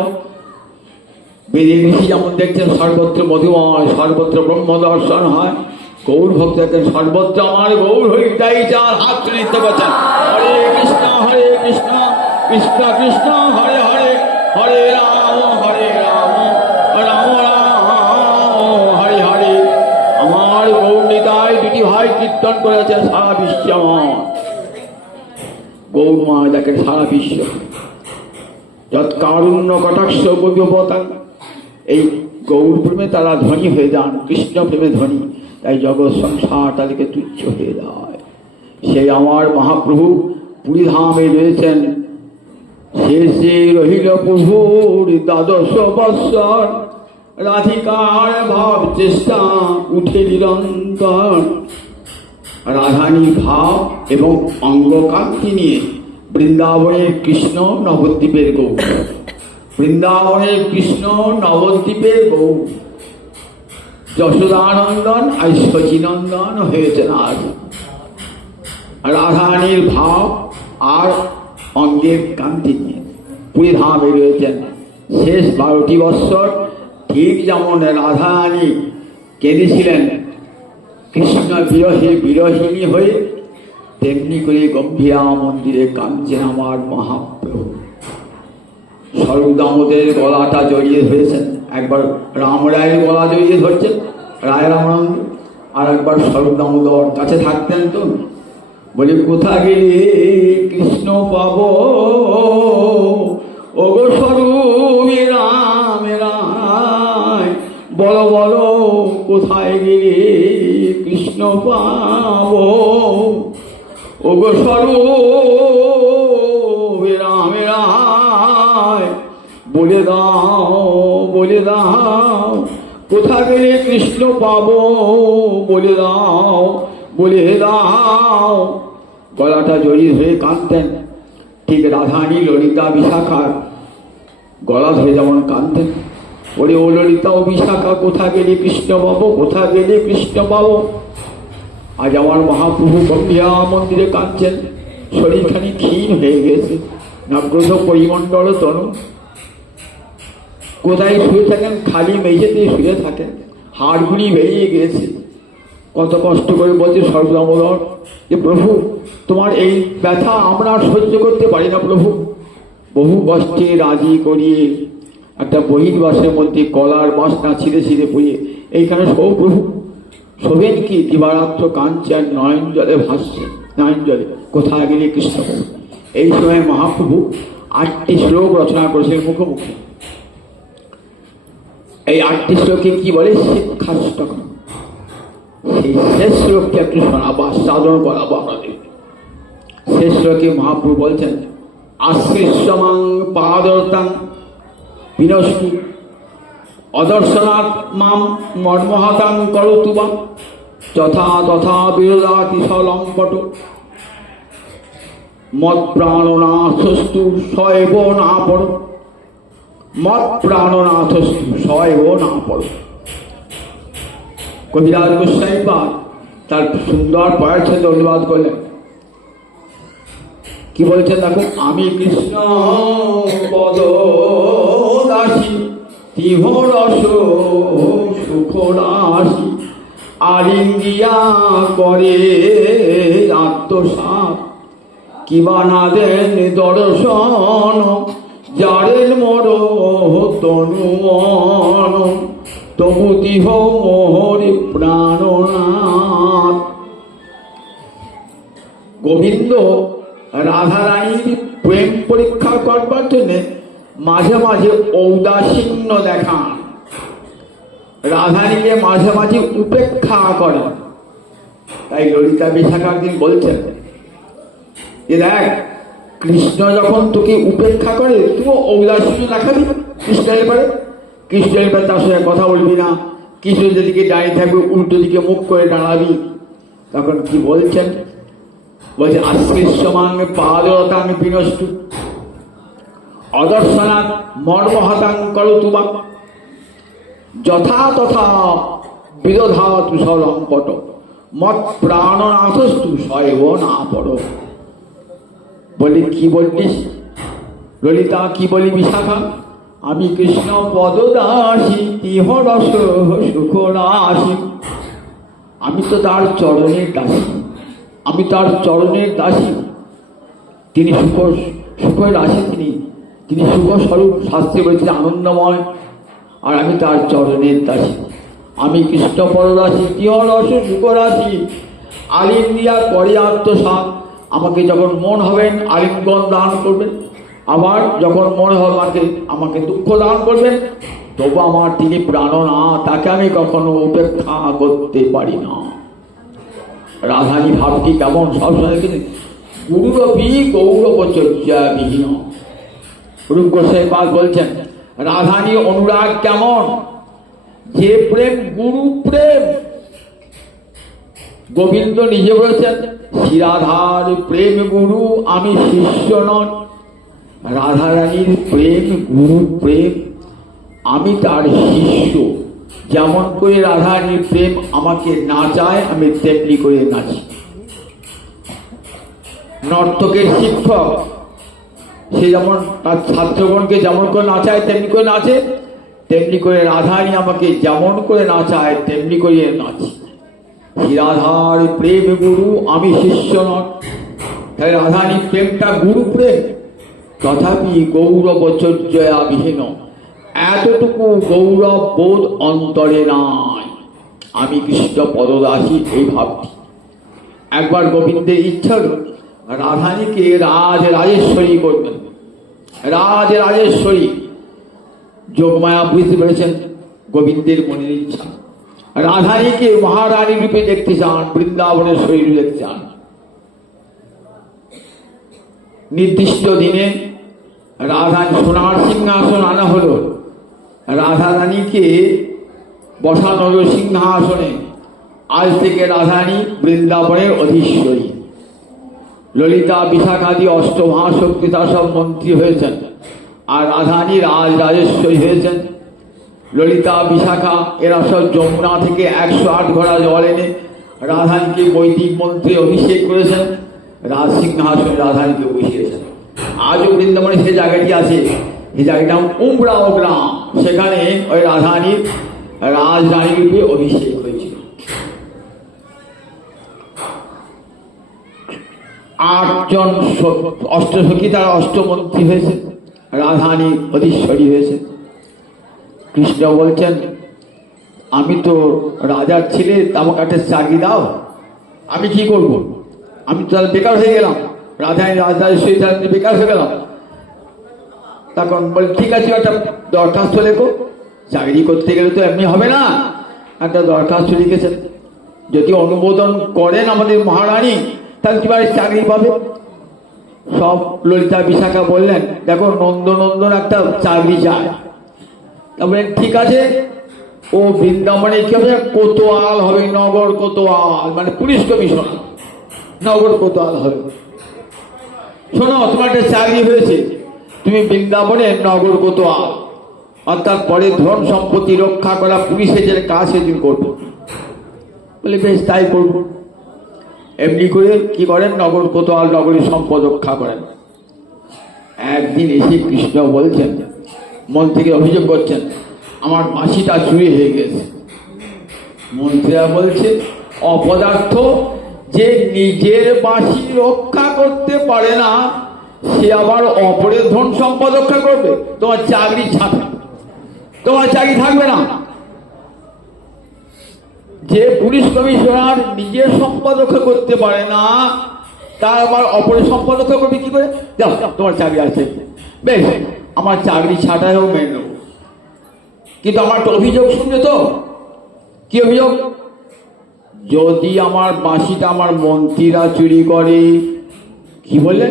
বেদের ঋষি যেমন দেখছেন সর্বত্র মধুময়, সর্বত্র ব্রহ্ম দর্শন হয়, গৌর ভক্ত দেখেন সর্বত্র আমার গৌর হইতাই চার হাত নিতে পারছেন। হরে কৃষ্ণ কৃষ্ণ কৃষ্ণ হরে হরে, হরে রাম রাম রাম হরে হরে। আমার গৌর নিতাই দুটি ভাই কীর্তন করেছে সারা বিশ্ব, গৌর মা দেখেন সারা বিশ্ব। যৎ কারুণ্য কটাক্ষ বৈভবতা, এই গৌর প্রেমে তারা ধনী হয়ে যান, কৃষ্ণ প্রেমে ধনী, তাই জগৎ সংসার তাদেরকে তুচ্ছ হয়ে যায়। সেই আমার মহাপ্রভু পুরীধামে রয়েছেন, শেষে রহিল প্রভুর দ্বাদশ বৎসর, রাধিকার ভাব চেষ্টা উঠে নিরন্তর। রাধানী ভাব এবং অঙ্গকান্তি নিয়ে বৃন্দাবনের কৃষ্ণ নবদ্বীপের গৌর, বৃন্দাবনের কৃষ্ণ নবদ্বীপের গৌর, যশোদানন্দন আর শচীনন্দন হয়েছেন আজ। রাধারানীর ভাব আর অঙ্গের কান্তি নিয়ে পুরী ধামে রয়েছেন শেষ 12টি বৎসর। ঠিক যেমন রাধারানী কেঁদেছিলেন কৃষ্ণ বিরহে বিরহিণী হয়ে, তেমনি করে গম্ভীরা মন্দিরে কাঁদছেন আমার মহাপ্রভু। স্বরূপ দামোদরের গলাটা জড়িয়ে ধরেছেন, একবার রামরায়ের গলা জড়িয়ে ধরছেন রায় রামানন্দ, আর একবার স্বরূপ দামোদর কাছে থাকতেন তো, বলে কোথা গেলে কৃষ্ণ পাব ও গো স্বরূপ রাম রায়, বলো বলো কোথায় গেলে কৃষ্ণ পাব ও গো স্বরূপ রাম রায়, বলে দাও কোথা গেলে কৃষ্ণ পাব, বলে দাও। গলাটা জড়িয়ে ধরে কাঁদতেন, ঠিক রাধারানী ললিতা বিশাখার গলা ধরে যেমন কাঁদতেন, বলে ও ললিতা ও বিশাখা কোথা গেলে কৃষ্ণ পাবো, কোথা গেলে কৃষ্ণ পাবো। আজ আমার মহাপ্রভু গম্ভীরা মন্দিরে কাঁদছেন, শরীরখানি ক্ষীণ হয়ে গেছে, নাগ্রত পরিমণ্ডল তনু। কোথায় শুয়ে থাকেন, খালি মেঝেতে শুয়ে থাকেন, হাড়গুড়ি বেরিয়ে গেছে। কত কষ্ট করে বলছে সর্বদামোদর যে প্রভু তোমার এই ব্যথা আমরা আর সহ্য করতে পারি না প্রভু। বহু কষ্টে রাজি করিয়ে একটা বহির্বাসের মধ্যে কলার বাসনা ছিঁড়ে ছিঁড়ে পুড়িয়ে এইখানে সৌ প্রভু শোভেন কি দিবারাত্র কাঞ্চে আর নয়ন জলে ভাসছে, নয়ন জলে কোথায় গেলে কৃষ্ণ পাবো। এই সময় মহাপ্রভু 8টি শ্লোক রচনা করেছেন মুখোমুখি। এই 8টি শ্লোকে কি বলে, শিক্ষাষ্টকম। সেই শেষ শ্লোককে একটু শোনাবো, আস্বাদন করাবো আপনাদের। শেষ শ্লোকে মহাপ্রভু বলছেন, আশ্লিষ্যমাং পাদরতাং বিনষ্টি অদর্শনাৎ মাম মর্মহাতাং করতু বা যথা তথা বিরোধাতি সলম্পট মৎ প্রাণনাথস্তু সএব না পড়, মৎ প্রাণনাথস্তু সএব না পড়। কবিরাজ গোস্বামী পাদ তার সুন্দর পয়চ্ছেদ অনুবাদ করলেন। কি বলছেন দেখো, আমি কৃষ্ণ পদ দাসী তিহ রস সুখ রাশি, আলিঙ্গিয়া করে আত্মসাৎ, কিবা না দেন দর্শন, যারের মর তনু মন, তবু তিহ মোহরি প্রাণনাথ। গোবিন্দ রাধারানীর প্রেম পরীক্ষা করবার জন্য মাঝে মাঝে ঔদাসীন্য দেখান, রাধারানীকে মাঝে মাঝে উপেক্ষা করেন। তাই ললিতা বিশাখার দিন বলছেন যে দেখ, কৃষ্ণ যখন তোকে উপেক্ষা করে তুইও ঔদাসীন্য দেখাবি কৃষ্ণের ব্যাপারে, কৃষ্ণের ব্যাপারে তার সঙ্গে কথা বলবি না, কৃষ্ণ যেদিকে দাঁড়িয়ে থাকবে উল্টো দিকে মুখ করে দাঁড়াবি। তখন কি বলছেন, বলছে আশ্লিষ্যমাং পাদরতাং বিনষ্টু অদর্শনাৎ মর্মহতাং করতু বা যথা তথা বিরোধাতু সলম্পট, মৎ প্রাণনাথস্তু সএব না পড়। বলি কি বললিস ললিতা, কি বলি বিশাখা, আমি কৃষ্ণ পদদাসী তিহ রস সুখ রাশি। আমি তো তার চরণের দাসী, আমি তার চরণের দাসী। তিনি সুখের রাশি, তিনি সুখ স্বরূপ, শাস্ত্রে বলেছেন আনন্দময়, আর আমি তার চরণের দাসী। আমি কৃষ্ণ পরদাসী তিহ রস সুখ রাশি, আলিঙ্গিয়া করে আত্মসাৎ। আমাকে যখন মন হবেন আলিঙ্গন দান করবেন, আবার যখন মনে হবে আমাকে দুঃখ দান করবেন, তবু আমার তিনি প্রাণনা, তাকে আমি কখনো উপেক্ষা করতে পারি না। রাধানী ভাবটি কেমন, সবসময় কিন্তু গুরুরবি গৌরবচর্যাবিহীন। রূপ গোস্বামী পাদ বলছেন রাধানী অনুরাগ কেমন, যে প্রেম গুরু প্রেম, গোবিন্দ নিজে বলেছেন শ্রীরাধার প্রেম গুরু আমি শিষ্য নন। রাধারানীর প্রেম গুরু প্রেম, আমি তার শিষ্য। যেমন করে রাধারানীর প্রেম আমাকে নাচায় আমি তেমনি করে নাচি। নর্তকের শিক্ষক সে যেমন তার ছাত্রগণকে যেমন করে নাচায় তেমনি করে নাচে, তেমনি করে রাধারানী আমাকে যেমন করে নাচায় তেমনি করে নাচি। রাধার প্রেম গুরু আমি শিষ্য নন। তাই রাধারানীর প্রেমটা গুরু প্রেম। তথাপি গৌরবচর্যয়া বিহীন, এতটুকু গৌরব বোধ অন্তরে নাই। আমি কৃষ্ণ পদদাসী এই ভাবটি। একবার গোবিন্দের ইচ্ছা হল রাধারানীকে রাজেশ্বরী করবেন। রাজেশ্বরী যোগমায়া বুঝতে পেরেছেন গোবিন্দের মনের ইচ্ছা। রাধারানীকে মহারানী রূপে দেখতে চান, বৃন্দাবনের শরীর দেখতে চান। নির্দিষ্ট দিনে রাধারানী সোনার সিংহাসন আনা হলো। রাধারানীকে বসানো হলো সিংহাসনে। আজ থেকে রাধারানী বৃন্দাবনের অধীশ্বরী। ললিতা বিশাখাদি অষ্টমহাশক্তি তারা সব মন্ত্রী হয়েছেন, আর রাধারানী রাজেশ্বরী হয়েছেন। ললিতা বিশাখা এরা সব যমুনা থেকে 108 ঘোড়া জল এনে রাধারানীকে বৈদিক মন্ত্রে অভিষেক করেছেন। রাজ সিংহাসনে রাধারানীকে বসিয়েছেন। আজও বৃন্দাবনে সে জায়গাটি আছে, সেই জায়গাটা উমরাও গ্রাম। সেখানে ওই রাধারানীর রাজরানী রূপে অভিষেক হয়েছিল। 8 জন অষ্টসখী তারা অষ্টমন্ত্রী হয়েছে, রাধারানী অধীশ্বরী হয়েছে। কৃষ্ণ বলছেন আমি তো রাজার ছেলে, আমাকে একটা চাকরি দাও। আমি কি করব? আমি তো বেকার হয়ে গেলাম। রাধারানী রাজরাজেশ্বরী বেকার হয়ে গেলাম। তখন বলে ঠিক আছে, একটা দরখাস্ত লেখো। চাকরি করতে গেলে তো এমনি হবে না, একটা দরখাস্ত লিখেছেন। যদি অনুমোদন করেন আমাদের মহারানী তাহলে তোমার চাকরি পাবে। সব ললিতা বিশাখা বললেন দেখো নন্দনন্দন একটা চাকরি চায়। তারপরে ঠিক আছে, ও বৃন্দাবনে কি হবে? কোতোয়াল হবে, নগর কোতোয়াল, মানে পুলিশ কমিশনার, নগর কোতোয়াল হবে। শোনো, তোমার একটা চাকরি হয়েছে, তুমি বৃন্দাবনে নগর কোতোয়াল, অর্থাৎ পরে ধন সম্পত্তি রক্ষা করা পুলিশের যে কাজ সেদিন করবো। বলে বেশ তাই করবো। এমনি করে কি করেন? নগর কোতোয়াল, নগরীর সম্পদ রক্ষা করেন। একদিন এসে কৃষ্ণ বলছেন, মন্ত্রীকে অভিযোগ করছেন আমার বাঁশিটা চুরি হয়ে গেছে। মন্ত্রীরা বলছে অপদার্থ, যে নিজের বাঁশি রক্ষা করতে পারে না সে আবার অপরের ধন সম্পদ রক্ষা করবে? তোমার চাকরি ছাড়বে, তোমার চাকরি থাকবে না। যে পুলিশ কমিশনার নিজের সম্পদ রক্ষা করতে পারে না, তার আবার অপরের সম্পদ রক্ষা করবে কি করে? যাও, তোমার চাকরি আছে। বেশ, আমার চাকরি ছাটাইও মেনে নেব, কিন্তু আমার তো অভিযোগ শুনবে তো। কি অভিযোগ? যদি আমার বাঁশিটা আমার মন্ত্রীরা চুরি করে। কি বললে?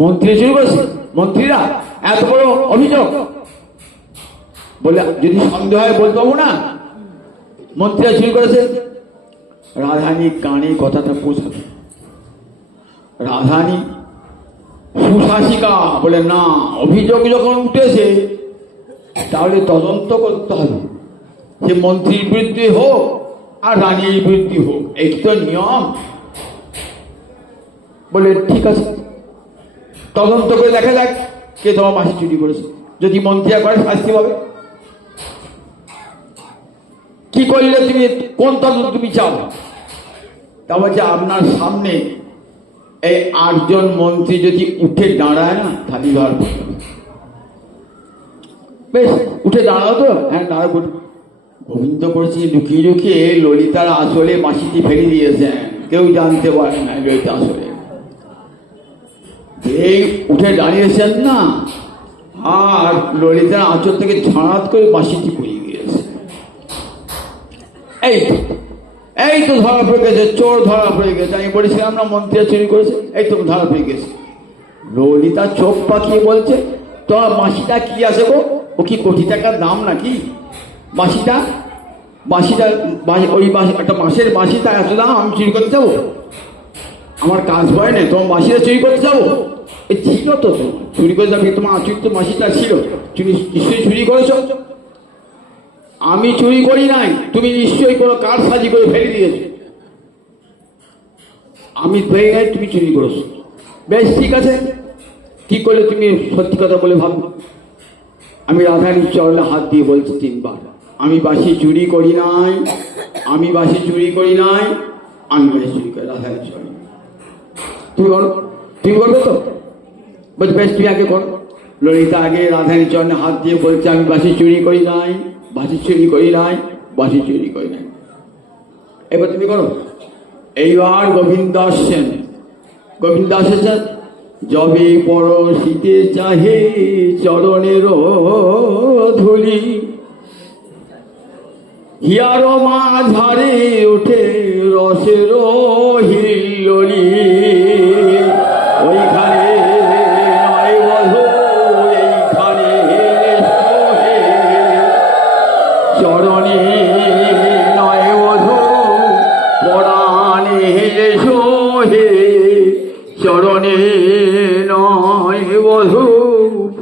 মন্ত্রী চুরি করেছে? মন্ত্রীরা? এত বড় অভিযোগ! বলে যদি সন্দেহ হয় বলতে পাবো না মন্ত্রীরা চুরি করেছে। রাধারানী কানে কথাটা পৌঁছাবে। রাধারানী সুশাসিকা বলে না, অভিযোগ যখন উঠেছে তাহলে তদন্ত করতে হবে। সে মন্ত্রীর বিরুদ্ধে হোক আর রানীর বিরুদ্ধে হোক, এই তো নিয়ম। বলে ঠিক আছে, তদন্ত করে দেখা যাক কে তোমার বাঁশি চুরি করেছে। যদি মন্ত্রীরা করে শাস্তি পাবে। কি করলে তুমি, কোন তদন্ত তুমি চাও? তা বলছে আপনার সামনে এই 8 জন মন্ত্রী যদি উঠে দাঁড়ায় না তাহলে ধর। বেশ, উঠে দাঁড়াও তো। হ্যাঁ দাঁড়াবো। গোবিন্দ করেছি লুকিয়ে লুকিয়ে ললিতার আসলে বাঁশিটি ফেলে দিয়েছেন, কেউ জানতে পারে না ললিতা আসলে। এই উঠে দাঁড়িয়েছেন না, আর ললিতার আঁচল থেকে ঝাড়াত করে বাঁশিটি পড়িয়ে গিয়েছে। এই তো ধরা পড়ে গেছে, চোর ধরা পড়ে গেছে। আমি বলেছিলাম না মন্ত্রীরা চুরি করেছে, এই তো ধরা পড়ে গেছে। ললিতা চোখ পাকিয়ে বলছে তোমার বাঁশিটা কি আছে গো? ও কি কোটি টাকার দাম নাকি বাঁশিটা? বাঁশিটা ওই বাঁশি একটা মাসের বাঁশিটা এত দাম, আমি চুরি করতে যাবো? আমার কাজ হয় না, তোমার বাঁশিটা চুরি করতে যাবো? এ ছিল তো, চুরি করে যাবে, তোমার আচুরি তো বাঁশিটা ছিল, চুরি নিশ্চয়ই চুরি করেছ। আমি চুরি করি নাই, তুমি নিশ্চয়ই কোনো কার সাজি করে ফেলে দিয়েছো। আমি ধরে নাই, তুমি চুরি করেছো। বেশ ঠিক আছে, কি করলে তুমি সত্যি কথা বলে ভাবো। আমি রাধারানীর চরণে হাত দিয়ে বলছি 3 বার, আমি বাঁশি চুরি করি নাই, আমি বাঁশি চুরি করি নাই, আমি বাঁশি চুরি করি রাধারানীর চরণে। তুমি বলো, তুমি বলবে তো? বলছি বেশ, তুমি আগে করো। ললিতা আগে রাধারানীর চরণে হাত দিয়ে বলছে, আমি বাঁশি চুরি করি নাই, বাঁশি চুরি করি নাই, বাঁশি চুরি করি নাই। এবার তুমি করো। এইবার গোবিন্দ আসছেন, গোবিন্দ আসেছেন। যবে পরশিতে চাহে চরণের ধুলি, হিয়ার মাঝারে ওঠে রসের হিল্লোলি। ওইখানে নয় বধূ, এইখানে সোহে, চরণে নয় বধূ, পরাণে সোহে, চরণে নয় বধূ,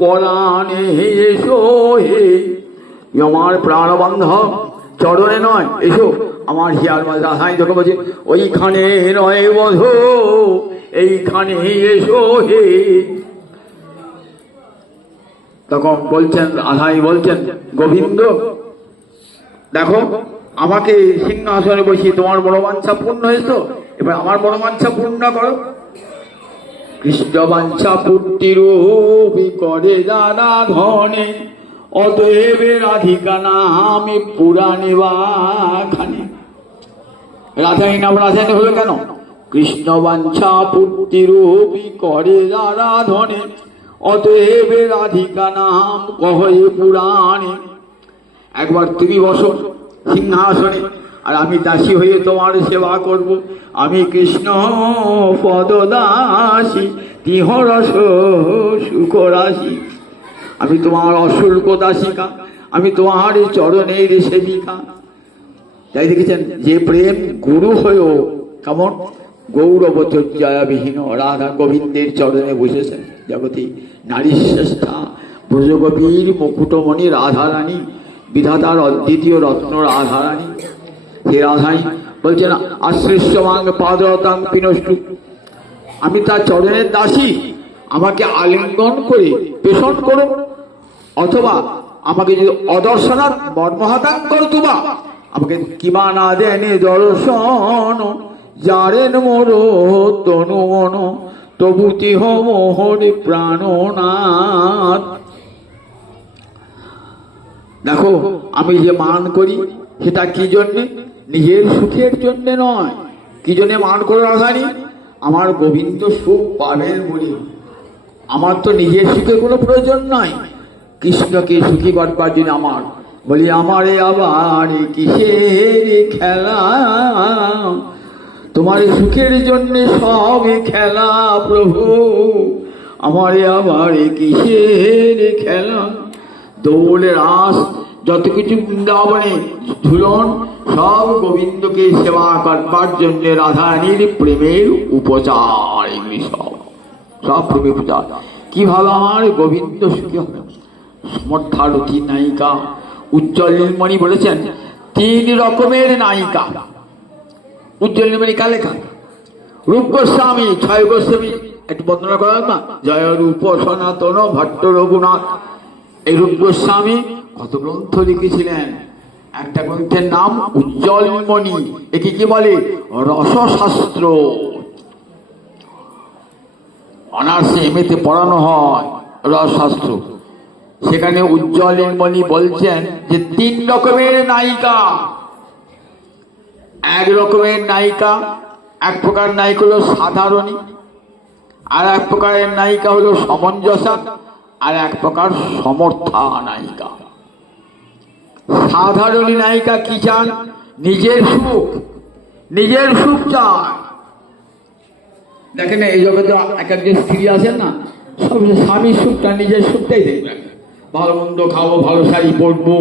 পরাণে সোহে। আমার প্রাণবান্ধব, চরণে নয়, এসো আমার হিয়ার মাঝে। রাধাই যখন বলছে ওইখানে নয় বধূ, এইখানে এসো হে, তখন বলছেন রাধাই বলছেন, গোবিন্দ দেখো, আমাকে সিংহাসনে বসিয়ে তোমার মনোবাঞ্ছা পূর্ণ হয়েছে, এবার আমার মনোবাঞ্ছা পূর্ণ করো। কৃষ্ণ বাঞ্ছা পূর্তিরূপী করে যারা ধনে, অতএব রাধিকা নামে পুরাণে বাখানে। রাধাই নাম রাধাই হলো কেন? কৃষ্ণ বাঞ্ছা পূর্তিরূপী করে যারা ধনে, অতএব রাধিকা নাম কহে পুরাণে। একবার তুমি বসো সিংহাসনে, আর আমি দাসী হয়ে তোমার সেবা করব। আমি কৃষ্ণ পদদাসী, তিহরস সুখরাশি। আমি তোমার অশুল্ক দাসিকা, আমি তোমার চরণের সেবিকা। তাই দেখেছেন, যে প্রেম গুরু হয়েও কেমন গৌরবচর্যাবিহীন রাধা গোবিন্দের চরণে বসেছেন। জগতী নারী শ্রেষ্ঠা ব্রজগোপীর মুকুটমণি রাধারানী, বিধাতার অদ্বিতীয় রত্ন রাধারানী। হে রাধাই বলছেন, আশ্রেষ্যমাং পাদতাং পিনষ্টু, আমি তার চরণের দাসী, আমাকে আলিঙ্গন করে পেষণ করো, অথবা আমাকে যদি অদর্শনাৎ মর্মহাতাং করতুবা, আমাকে কিমা না দেনে দর্শন, যারেন মোর তনু মন, তবু তিহ মোহর প্রাণনাথ। দেখো, আমি যে মান করি সেটা কি জন্যে? নিজের সুখের জন্যে নয়। কি জন্যে মান করে রাধারানী? আমার গোবিন্দ সুখ পাবেন বলি। আমার তো নিজের সুখের কোনো প্রয়োজন নাই, কৃষ্ণকে সুখী করবার জন্য আমার বলি, আমারে আবার কিসের খেলা, তোমার সুখের জন্য সব খেলা প্রভু, আমারে আবার কিসের খেলা। দৌড় রাস যত কিছু বৃন্দাবনে ঝুলন, সব গোবিন্দকে সেবা করবার জন্য রাধারানীর প্রেমের উপচার। এগুলি সব প্রেমের উপচার। কিভাবে আমার গোবিন্দ সুখী হবে? সমর্থারথী নায়িকা উজ্জ্বল নীলমণি বলেছেন, 3 রকমের নায়িকা। উজ্জ্বল নীলমণি কার লেখা? রূপ গোস্বামী, ছয় গোস্বামী। একটু বর্ণনা করার না, জয় রূপ সনাতন ভট্ট রঘুনাথ। এই রূপ গোস্বামী কত গ্রন্থ লিখেছিলেন। একটা গ্রন্থের নাম উজ্জ্বল নীলমণি। একে কি বলে? রসশাস্ত্র। অনার্সে এমএতে পড়ানো হয় রসশাস্ত্র। সেখানে উজ্জ্বল নীলমণি বলছেন যে 3 রকমের নায়িকা। এক রকমের নায়িকা, এক প্রকার নায়িকা হলো সাধারণী, আর এক প্রকারের নায়িকা হলো সমঞ্জসা, আর এক প্রকার সমর্থা নায়িকা। সাধারণী নায়িকা কি চান? নিজের সুখ, নিজের সুখ চায়। দেখেন এই জগতে এক একজন স্ত্রী আছেন না, সব স্বামীর সুখটা, নিজের সুখটাই দেখবেন। ভালো মন্দ খাবো, ভালো শাড়ি পরবো,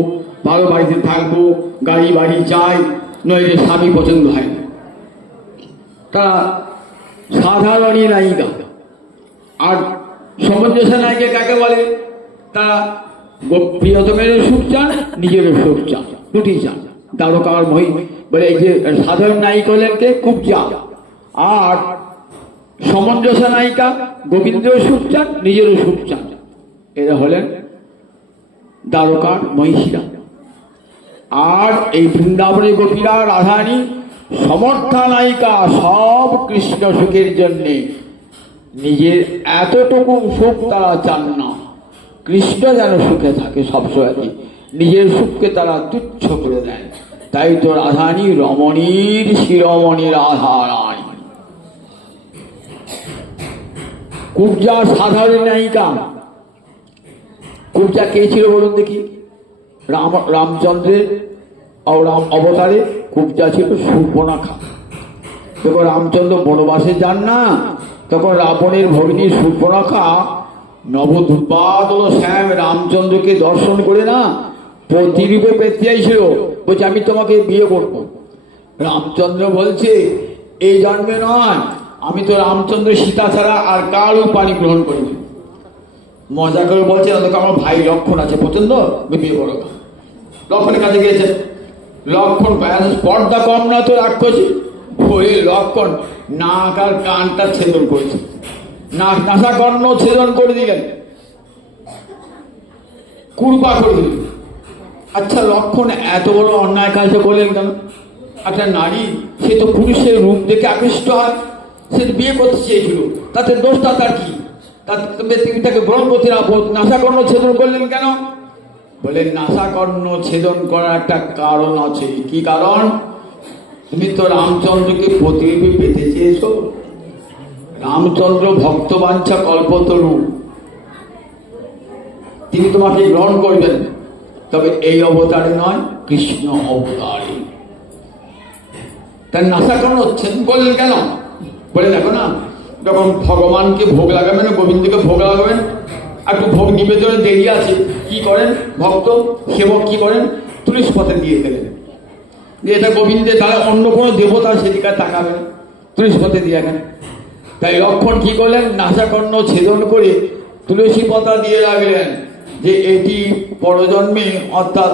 ভালো বাড়িতে থাকবো, গাড়ি বাড়ি চাই, নইলে স্বামী পছন্দ হয় না। তারা সাধারণই নায়িকা। আর সমঞ্জস নায়িকা কাকে বলে? তারা প্রিয়তমেরও সুখ চান, নিজেরও সুখ চান, দুটি চান। দ্বারকার মহি বলে এই যে সাধারণ নায়িকা হলেন কে? কুব্জা। আর সমঞ্জস নায়িকা গোবিন্দেরও সুখ চান, নিজেরও সুখ চান, এরা হলেন দ্বারকার মহিষীরা। আর এই বৃন্দাবনের গোপীরা রাধারানী সমর্থা নায়িকা, সব কৃষ্ণ সুখের জন্যে নিজের এতটুকু সুখ তারা চান না, কৃষ্ণ যেন সুখে থাকে সবসময়, নিজের সুখকে তারা তুচ্ছ করে দেয়। তাই তো রাধারানী রমণীর শিরোমণি রাধারানী। কুব্জা সাধারণ নায়িকা। কুব্জা কে ছিল বলুন দেখি? রামচন্দ্রের অবতারে কুব্জা ছিল শূর্পণখা। যখন রামচন্দ্র বনবাসে যান না, তখন রাবণের ভগিনী শূর্পণখা নবদুর্বাদল শ্যাম রামচন্দ্রকে দর্শন করে না প্রতিরূপে পেতে চাইছিল, বলছে আমি তোমাকে বিয়ে করব। রামচন্দ্র বলছে এই জন্মে নয়, আমি তো রামচন্দ্র সীতা ছাড়া আর কারও পানি গ্রহণ করিনি। মজা করে বলছে তোকে আমার ভাই লক্ষণ আছে পছন্দ, বিয়ে করো। লক্ষণের কাছে গিয়েছেন, লক্ষণ পর্দা কম না তো রাগ করছে, বলে লক্ষণ নাক আর কানটা ছেদন করেছে, নাক নাসা কর্ণ ছেদন করে দিলেন, কুরপা করে দিলেন। আচ্ছা লক্ষণ এত বড় অন্যায় কাজ করলেন কেন? একটা নারী, সে তো পুরুষের রূপ দেখে আকৃষ্ট হয়, সে বিয়ে করতে চেয়েছিল, তাতে দোষটা তার কি? তাকে গ্রহণ করতে না, নাসাকর্ণ ছেদন করলেন কেন? বলে নাসাকর্ণ ছেদন করার একটা কারণ আছে। কি কারণ? তুমি তো রামচন্দ্রকে প্রতিরূপে পেতে চেয়েছ। রামচন্দ্র ভক্তবাঞ্ছা কল্পতরু, তিনি তোমাকে গ্রহণ করবেন, তবে এই অবতারে নয়, কৃষ্ণ অবতারে। তার নাসাকর্ণ বললেন কেন? বলে দেখো না, যখন ভগবানকে ভোগ লাগাবেন, গোবিন্দকে ভোগ লাগাবেন, একটু ভোগ নিবেদনে দেরি আছে, কি করেন ভক্ত সেবক? কি করেন? তুলসী পাতা দিয়ে দেবেন, যে এটা গোবিন্দে, তাহলে অন্য কোনো দেবতা সেদিকে তাকাবেন, তুলসী পাতা দিয়ে রাখেন। তাই লক্ষণ কি করলেন? নাসাকর্ণ ছেদন করে তুলসী পাতা দিয়ে রাখলেন, যে এটি পরজন্মে অর্থাৎ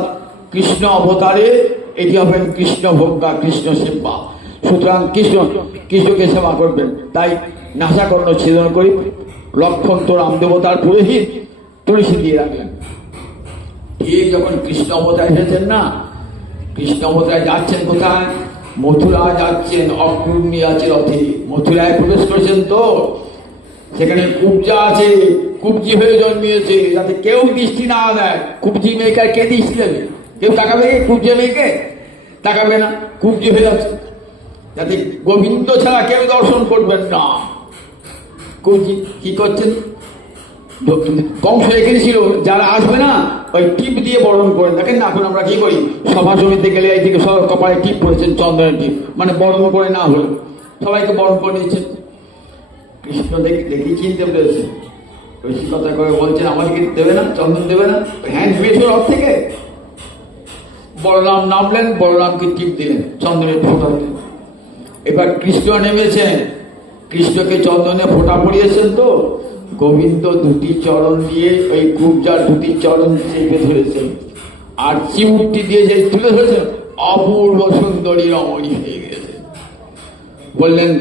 কৃষ্ণ অবতারে এটি হবেন কৃষ্ণ ভোগ্যা, কৃষ্ণ সেবা, সুতরাং কৃষ্ণকে সেবা করবেন। তাই নাসাকর্ণ ছেদন করে লক্ষণ তো রামদেবতার পুরোহিত, তুলসী দিয়ে রাখলেন। ঠিক যখন কৃষ্ণ অবতার এসেছেন না, কৃষ্ণ অবতার যাচ্ছেন কোথায়? মথুরা যাচ্ছেন, অগ্নি আছে রথে, মথুরায় প্রবেশ করেছেন। তো সেখানে কুব্জা আছে, কুব্জি হয়ে জন্মিয়েছে, যাতে কেউ দৃষ্টি না দেয়। কুব্জি মেয়েকে আর কে দৃষ্টি দেবে? কেউ তাকাবে? কুব্জি মেয়েকে তাকাবে না, কুব্জি হয়ে যাচ্ছে, যাতে গোবিন্দ ছাড়া কেউ দর্শন করবেন না। কুব্জি কি করছেন? কংস এখানে ছিল, যারা আসবে না ওই টিপ দিয়ে বরণ করেন। দেখেন না, এখন আমরা কি করি, সভা সমিতি গেলে এইদিকে সব কপালে টিপ পড়েছেন, চন্দনের টিপ, মানে বরণ করে না হলো সবাইকে বরণ করে নিচ্ছেন। কৃষ্ণ দেখি চিনতে পেরেছে, রসিকতা করে বলছেন আমাদেরকে দেবে না, চন্দন দেবে না? হ্যাঁ দিয়েছিল রথ থেকে। বলরাম নামলেন, বলরামকে টিপ দিলেন, চন্দনের ফোঁটা দিলেন। এবার কৃষ্ণ নেমেছেন, কৃষ্ণকে চন্দনে ফোঁটা পড়িয়েছেন। তো গোবিন্দ দুটি চরণ দিয়ে ওই কুব্জার দুটি চরণ চেপে ধরেছেন, আর চিমুকটি দিয়ে যে তুলে ধরেছেন, অপূর্ব সুন্দরী রমণী হয়ে গেছে। বললেন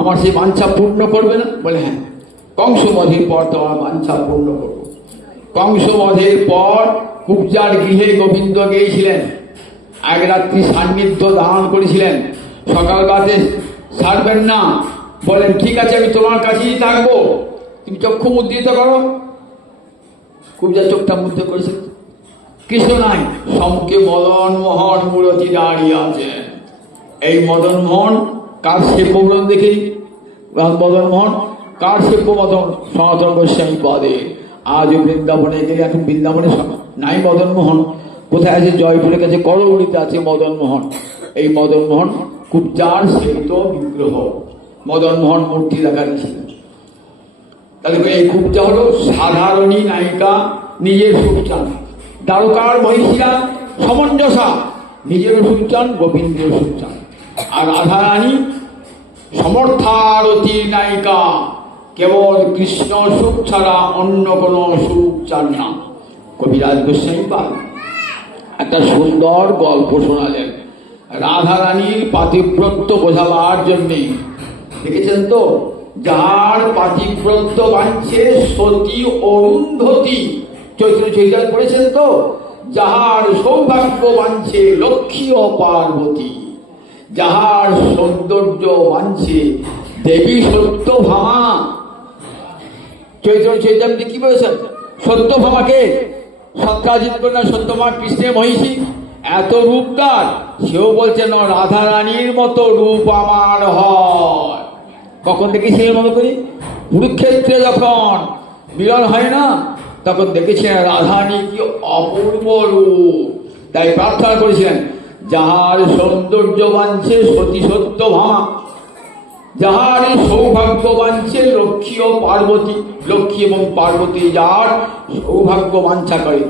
আমার সেই বাঞ্ছা পূর্ণ করবে না? বলে হ্যাঁ, কংসবধের পর তোমার বাঞ্ছা পূর্ণ করব। কংসবধের পর কুব্জার গৃহে গোবিন্দ গিয়েছিলেন, এক রাত্রি সান্নিধ্য ধারণ করেছিলেন। সকাল বাদে ছাড়বেন না, বলেন ঠিক আছে আমি তোমার কাছেই থাকবো, তুমি চক্ষু মুদ্রিত করো। কুব্জা চোখটা মুদ্র করেছে, কৃষ্ণ নাই, সম্মুখে মদন মোহন মূরতি দাঁড়িয়ে আছেন। এই মদন মোহন কার সেব্য বলুন দেখি? মদন মোহন কার সেব্য? মদন সনাতন গোস্বামী পদে। আজ বৃন্দাবনে গেলে, এখন বৃন্দাবনে নাই মদন মোহন, কোথায় আছে? জয়পুরের কাছে করৌড়িতে আছে মদন মোহন। এই মদন মোহন কুব্জার সেবিত বিগ্রহ, মদন মোহন মূর্তি দেখা দিয়েছিলেন। তাহলে এই কুব্জা হলো সাধারণী নায়িকা, নিজের সুখ চান। দ্বারকার মহিষীরা সমঞ্জসা, নিজেরও সুখ চান, গোবিন্দের সুখ চান। আর রাধারানী সমর্থারতির নায়িকা, কেবল কৃষ্ণ সুখ ছাড়া অন্য কোনো সুখ চান না। কবিরাজ গোস্বামী পাল একটা সুন্দর গল্প শোনালেন রাধারানীর পাতিব্রত্য বোঝাবার জন্যে। দেখেছেন তো, যার পাতিব্রত্য বাঁধছে সতী অরুন্ধতী, চৈত্র চৈতাল পড়েছেন তো, যাহার সৌভাগ্য বাঁধছে লক্ষ্মী ও পার্বতী, যাহার সৌন্দর্য বাঁধছে দেবী সত্যভামা। চৈত্র চৈতাল কি বলেছেন? সত্যভামাকে সত্যাজিৎ কন্যা সত্যভামা কৃষ্ণের মহিষী, এত রূপ তার, সেও বলছে না রাধা রানীর মতো রূপ আমার হয়। কখন দেখেছিলেন মনে করি? কুরুক্ষেত্রে যখন মিলন হয় না, তখন দেখেছিলেন রাধারানী কি অপূর্ব রূপ। তাই প্রার্থনা করেছিলেন, যাহার সৌন্দর্য বাঞ্ছে সতী সত্যভামা, যাহার সৌভাগ্য বাঞ্ছে লক্ষ্মী ও পার্বতী, লক্ষ্মী এবং পার্বতী যার সৌভাগ্য বাঞ্ছা করে,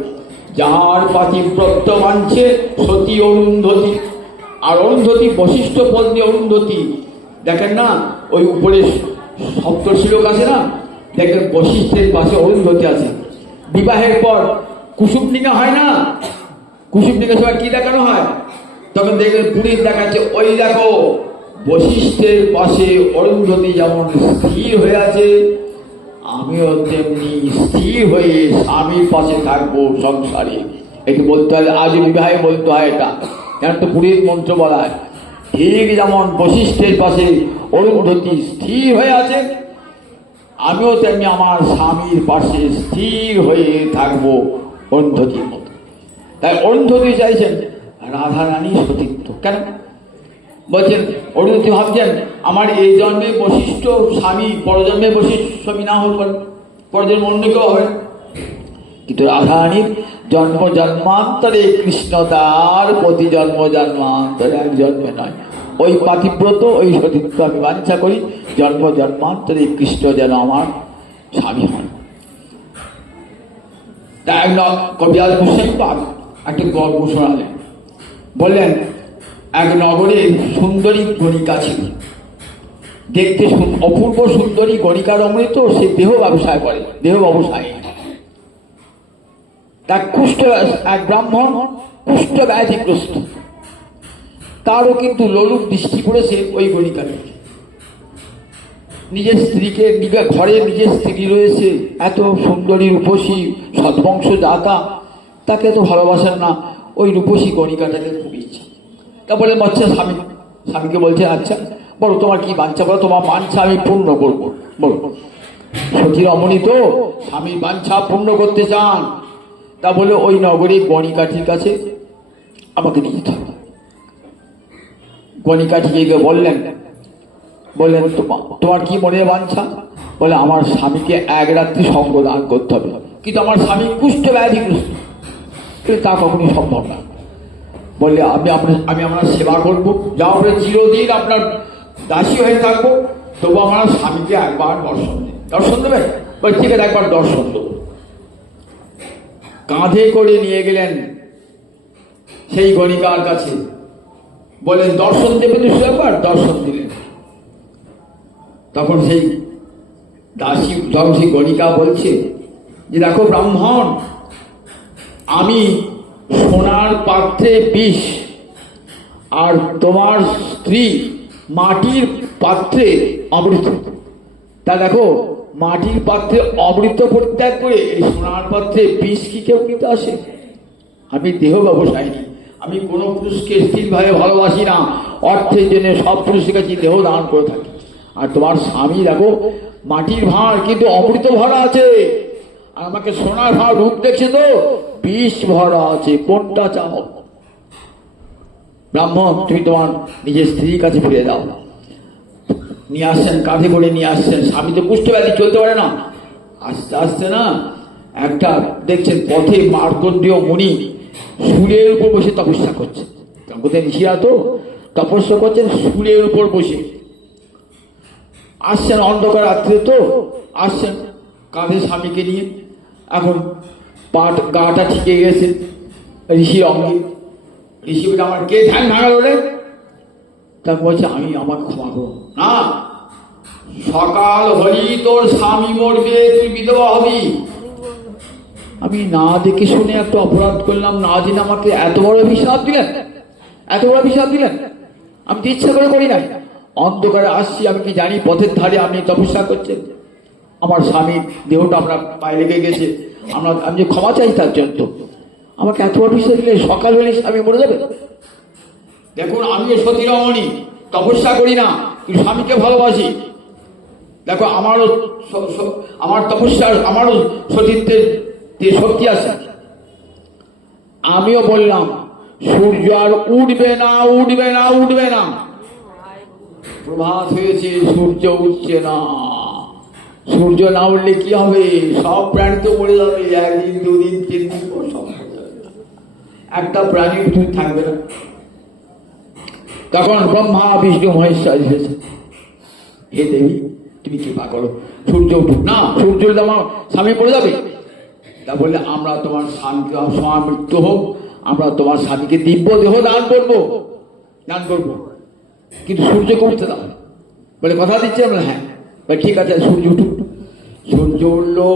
যাহার পাতিব্রত্য বাঞ্ছে সতী অরুন্ধতী। আর অরুন্ধতী বশিষ্ঠ পত্নী অরুন্ধতী, দেখেন না ওই উপরে সপ্তশিলোক আছে না, দেখেন বশিষ্ঠের পাশে অরুন্ধতী আছে। বিবাহের পর কুসুমডিঙ্গা হয় না, কুসুমডিঙ্গা সময় কি দেখানো হয়? তখন দেখবেন পুরীর দেখাচ্ছে, ওই দেখো বশিষ্ঠের পাশে অরুন্ধতী যেমন স্থির হয়ে আছে, আমিও তেমনি স্থির হয়ে স্বামীর পাশে থাকবো সংসারে। এটি বলতে হয়, আজ বিবাহে বলতে হয় এটা, কেন তো পুরীর মন্ত্র বলা হয়। ঠিক যেমন বশিষ্ঠের পাশে অরুন্ধতী স্থির হয়ে আছে, আমিও তেমনি আমার স্বামীর পাশে স্থির হয়ে থাকবো অরুন্ধতীর মতো। তাই অরুন্ধতী চাইছেন রাধারানী সতীত্ব। কেন বলছেন? অরুন্ধতী ভাবছেন আমার এই জন্মে বশিষ্ঠ স্বামী, পরজন্মে বশিষ্ঠ স্বামী না হতে পারে, পরজন্মে অন্য কেউ হবে। কিন্তু রাধারানীর জন্ম জন্মান্তরে কৃষ্ণ, তার প্রতি জন্ম জন্মান্তরে এক জন্মে নয়। ওই পাতিব্রত, ওই সতীত্ব আমি বাঞ্ছা করি, জন্ম জন্মান্তরে কৃষ্ণ যেন আমার স্বামী হন। তাই এক কবিরাজ গোস্বামী পাল একটা গল্প শোনালেন। বললেন, এক নগরে সুন্দরী গণিকা ছিল। দেখতে অপূর্ব সুন্দরী গণিকার অমৃত, সে দেহ ব্যবসায় করে, দেহ ব্যবসায়। তার কুষ্ঠ, এক ব্রাহ্মণ কুষ্ঠ ব্যাধিগ্রস্ত, তারও কিন্তু লোলুপ দৃষ্টি পড়েছে ওই গণিকাকে। নিজের স্ত্রীকে, ঘরে নিজের স্ত্রী রয়েছে, এত সুন্দরী রূপসী সদ্বংশ জাতা, তাকে তো ভালোবাসেন না, ওই রূপসী গণিকাটাকে খুব ইচ্ছা। তা বলে বাচ্চা স্বামীকে বলছে, আচ্ছা বলো তোমার কি বাঞ্ছা, বলো তোমার বাঞ্ছা আমি পূর্ণ করবো। বলো, সতীর অমনি তো স্বামীর বাঞ্ছা পূর্ণ করতে চান। তা বলে ওই নগরীর গণিকাঠির কাছে আমাকে নিয়ে যেতে হবে। গণিকাঠিকে গিয়ে বললেন তোমার কি মনে বাঞ্ছা? বলে আমার স্বামীকে এক রাত্রি সঙ্গ দান করতে হবে, কিন্তু আমার স্বামী কুষ্ঠ ব্যাধিগ্রস্ত, তা কখনই সম্ভব না। বললে আমি আপনার সেবা করবো, যা বলে চিরদিন আপনার দাসী হয়ে থাকবো, তবু আমার স্বামীকে একবার দর্শন দেবেন? বলে ঠিক আছে, একবার দর্শন দেবো। কাঁধে করে নিয়ে গেলেন সেই গণিকার কাছে, বলেন দর্শন দেবেন, একবার দর্শন দিলেন। তখন সেই দাসী, যখন সেই গণিকা বলছে যে দেখো ব্রাহ্মণ, আমি সোনার পাত্রে বিষ, আর তোমার স্ত্রী মাটির পাত্রে অমৃত। তা দেখো, মাটির পাত্রে অমৃত পরিত্যাগ করে এই সোনার পাত্রে বিষ কি কেউ নিতে আসে? আমি দেহ ব্যবসায়ী, আমি কোনো পুরুষকে স্থিরভাবে ভালোবাসি না, অর্থের জন্য সব পুরুষের কাছে দেহ দান করে থাকি। আর তোমার স্বামী দেখো মাটির ভাঁড়, কিন্তু অমৃত ভরা আছে, আর আমাকে সোনার ভাঁড় রূপ দেখছে তো বিষ ভরা আছে, কোনটা চাও? ব্রাহ্মণ, তুমি তোমার নিজের স্ত্রীর কাছে ফিরে দাও। নিয়ে আসছেন, কাঁধে করে নিয়ে আসছেন। স্বামী তো কুষ্ঠ ব্যাধি, চলতে পারে না। আস্তে আস্তে না একটা দেখছেন পথে মার্কণ্ডেয় মুনি শুলের উপর বসে তপস্যা করছে। কোথায় ঋষিরা তো তপস্যা করছেন শুলের উপর বসে। আসছেন অন্ধকার রাত্রে তো, আসছেন কাঁধে স্বামীকে নিয়ে। এখন গাটা ঠিকে গেছে ঋষির অঙ্গে, ঋষিটা আমার কে ধ্যান ভাঙালো রে? তা বলছে আমি, আমাকে ক্ষমা করো না, সকাল হলি তোর স্বামী মরবে, তুই বিধবা হবি। আমি না দেখে শুনে একটা অপরাধ করলাম, না জেনে আমাকে এত বড় অভিশাপ দিলেন, এত বড় অভিশাপ দিলেন। আমি তো ইচ্ছা করে করি নাই, অন্ধকারে আসছি, আমি কি জানি পথের ধারে আপনি তপস্যা করছেন, আমার স্বামীর দেহটা আপনার পায়ে লেগে গেছে, আমি যে ক্ষমা চাই তার জন্য। আমাকে এত বড় অভিশাপ দিলে, সকাল হলে স্বামী মরে যাবে। দেখুন, আমিও সতী রমণী, তপস্যা করি না, কিন্তু স্বামীকে ভালোবাসি। দেখো, আমার তপস্যার, আমারও সতীত্বের যে শক্তি আছে। আমিও বললাম সূর্য আর উঠবে না, উঠবে না, উঠবে না। প্রভাত হয়েছে, সূর্য উঠছে না। সূর্য না উঠলে কি হবে? সব প্রাণী তো মরে যাবে, একদিন, দুদিন, 3 দিন পর সব মরে যাবে, একটা প্রাণী উঠে থাকবে না। তখন ব্রহ্মা বিষ্ণু মহেশ্বর এসেছে, হে দেবী তুমি কৃপা করো, সূর্য উঠুক না, সূর্য উঠলে আমার স্বামী পড়ে যাবে। তা বললে আমরা তোমার স্বামীকে, সময় মৃত্যু হোক, আমরা তোমার স্বামীকে দিব্য দেহ দান করবো, দান করবো, কিন্তু সূর্যকে উঠতে দাও। বলে কথা দিচ্ছি আমরা, হ্যাঁ ঠিক আছে, সূর্য উঠুক। সূর্য উঠলো,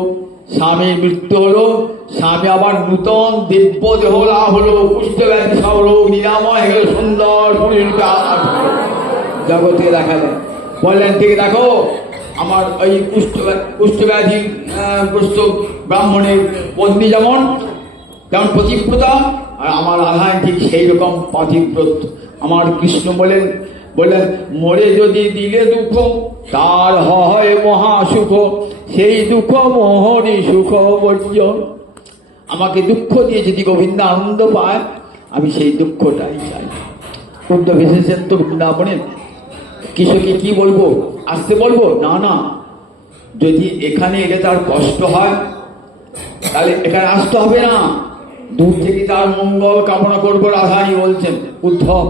স্বামীর মৃত্যু হলো, স্বামী আবার নূতন দিব্য দেহ লাভ হলো, কুষ্ঠ ব্যাধি সব রোগ নিরাময় হয়ে গেল, সুন্দর জগতে দেখা যায়। বললেন ঠিক দেখো, আমার ওই কুষ্ঠ ব্যাধি গ্রস্ত ব্রাহ্মণের পত্নী যেমন পতিব্রতা, আর আমার আধান ঠিক সেই রকম পতিব্রত। আমার কৃষ্ণ বললেন মরে যদি দিলে দুঃখ, তার হয় মহা সুখ, সেই দুঃখ মোহনী সুখ বর্জন। আমাকে দুঃখ দিয়ে যদি গোবিন্দ আনন্দ পায়, আমি সেই দুঃখটাই চাই। উদ্ধব এসেছেন তো বৃন্দাবনে, কৃষ্ণকে কি বলবো, আসতে বলবো? না না, যদি এখানে এলে তার কষ্ট হয়, তাহলে এখানে আসতে হবে না, দূর থেকে তার মঙ্গল কামনা করবো, রাধাই বলছেন উদ্ধব।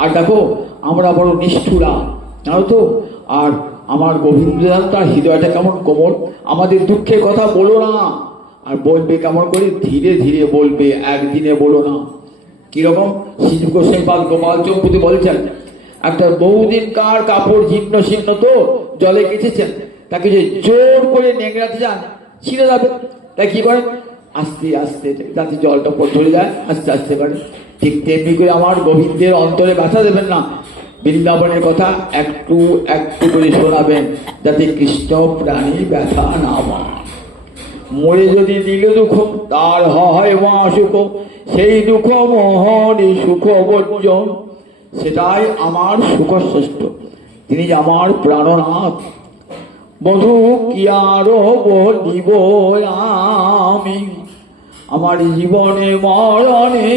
আর দেখো, আমরা বড় নিষ্ঠুরা, জানো তো, আর আমার গোবিন্দ তার হৃদয়টা কেমন কোমল, আমাদের দুঃখের কথা বলো না, আর বলবে কেমন করে, ধীরে ধীরে বলবে, একদিনে বলো না। কিরকম? শ্রী গোস্বামীপাদ গোপাল চৌপতি বলছেন, একটা বহুদিন কার কাপড় জীর্ণ শীর্ণ তো জলে কেচেছেন, তাকে যে জোর করে নেংড়াতে যান, ছিঁড়ে যাবে, তাই কি করেন, আস্তে আস্তে যাতে জলটা ধরে যায়, আস্তে আস্তে করে। ঠিক তেমনি করে আমার গোবিন্দের অন্তরে ব্যথা দেবেন না, বৃন্দাবনের কথা একটু একটু করে শোনাবেন, যাতে কৃষ্ণ প্রাণী ব্যথা না পায়। মরে যদি দিলে দুঃখ, তার হয় মহা সুখ, সেই দুঃখ মোহনী সুখ বর্জন। সেটাই আমার সুখ শ্রেষ্ঠ, তিনি যে আমার প্রাণনাথ। বধু কি আরো বলিব আমি, আমার জীবনে মরণে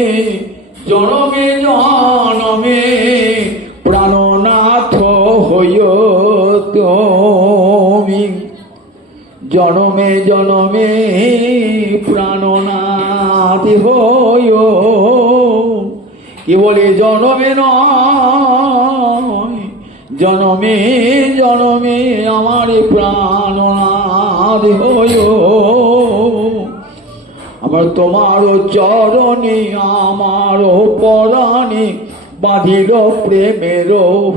জনমে জনমে প্রাণনাথ হইও তুমি, জনমে জনমে প্রাণনাথ হইও। কি বলে জনমে নয়, জনমে জনমে আমার প্রাণনাথ হইও। আমার তোমার চরণে আমার পরাণে বাঁধিল প্রেমের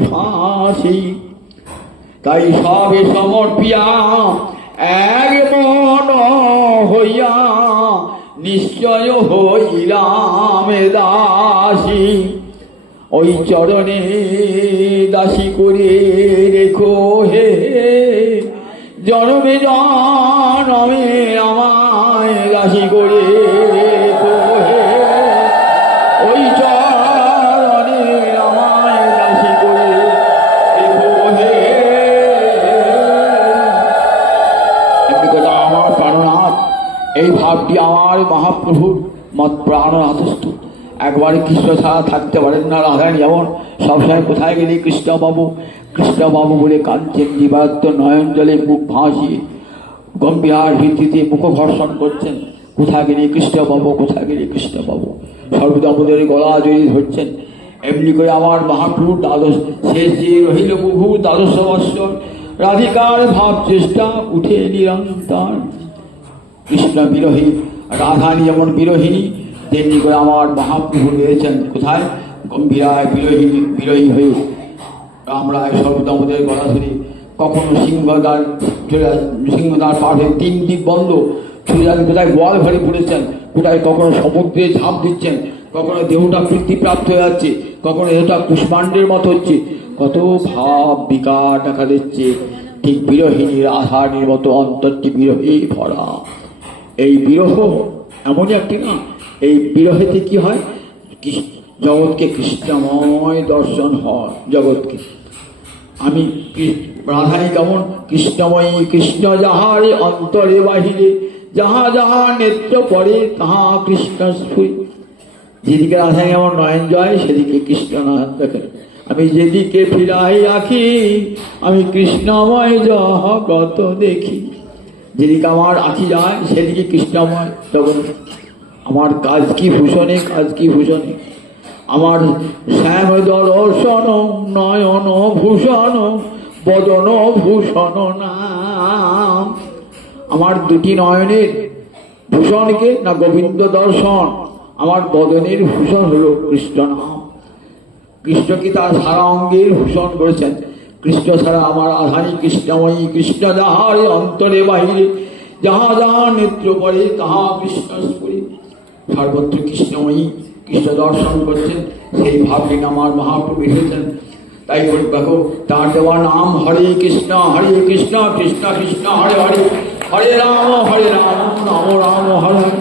ফাঁসি, তাই সবে সমর্পিয়া এক মন হইয়া নিশ্চয় হইলাম দাসী। ওই চরণে দাসী করে রেখো হে, জনমে জনমে আমায় দাসী করে রেখো হে, ওই চরণে আমায় দাসী করে রেখো হে। এমনি কথা আমার প্রাণনাথ, এই ভাবটি আমার মহাপ্রভুর মত প্রাণনাথস্থ। একবারে কৃষ্ণ ছাড়া থাকতে পারেন না রাধারানী, যেমন সবসময় কোথায় গেলে কৃষ্ণবাবু কৃষ্ণবাবু বলে কাঁদছেন, জীবাত্ম নয়ন জলে মুখ ভাসিয়ে গম্ভীর ভিত্তিতে মুখ ঘর্ষণ করছেন। কোথায় গেলে কৃষ্ণবাবু, কোথায় গেলে কৃষ্ণবাবু, সর্বদা আমাদের গলা জড়িয়ে ধরছেন। এমনি করে আমার মহাপ্রভু দ্বাদশ শেষ যে রহিল প্রভু দ্বাদশ বৎসর, রাধিকার ভাব চেষ্টা উঠে নিরন্তর। কৃষ্ণ বিরোহী, রাধানী যেমন বিরোহিনী, তেমনি করে আমার মহাপ্রভু রয়েছেন কোথায় গম্ভীরায় বিরোহী হয়ে আমরা সর্বদামদের গলা ধরে কখনো সিংহদ্বার পার হয়ে 3 দিক বন্ধ চলে যান, কোথায় গোয়াল ঘরে পড়েছেন, কোথায় কখনো সমুদ্রে ঝাঁপ দিচ্ছেন, কখনো দেহটা বৃদ্ধিপ্রাপ্ত হয়ে যাচ্ছে, কখনো দেহটা কুষ্মাণ্ডের মতো হচ্ছে, কত ভাব বিকার দেখা দিচ্ছে। ঠিক বিরোহিনীর আধারের মতো অন্তরটি বিরহে ভরা। এই বিরহ এমনই একটি না, এই বিরহেতে কি হয়, জগৎকে কৃষ্ণময় দর্শন হয়। জগৎকে আমি রাধাই কেমন কৃষ্ণময়ী, কৃষ্ণ যাহার অন্তরে বাহিরে, যাহা যাহা নেত্র পড়ে তাহা কৃষ্ণ স্ফুরি। যেদিকে রাধাই আমার নয়ন জয় সেদিকে কৃষ্ণ নয়ন দেখে। আমি যেদিকে ফিরাই আঁখি আমি কৃষ্ণময় জগৎ দেখি। যেদিকে আমার আঁখি যায় সেদিকে কৃষ্ণময় তখন আমার কাজ কি ভূষণে, কাজ কি ভূষণে। আমার শ্যাম দর্শন নয়ন ভূষণ বদন ভূষণ নাম। আমার দুটি নয়নের ভূষণকে না গোবিন্দ দর্শন, আমার বদনের ভূষণ হলো কৃষ্ণ নাম। কৃষ্ণকে তার সারা অঙ্গের ভূষণ করেছেন। কৃষ্ণ ছাড়া আমার আধানী কৃষ্ণময়ী, কৃষ্ণ যাহার অন্তরে বাহিরে, যাহা যাহা নেত্র পড়ে তাহা কৃষ্ণ স্ফুরি। সর্বত্র কৃষ্ণময়ী, কৃষ্ণ দর্শন করছেন, সেই ভাবলেন আমার মহাপ্রভু এসেছেন। তাই বলি দেখো তার দেওয়া নাম হরে কৃষ্ণ কৃষ্ণ কৃষ্ণ হরে হরে, হরে রাম রাম রাম হরে হরে।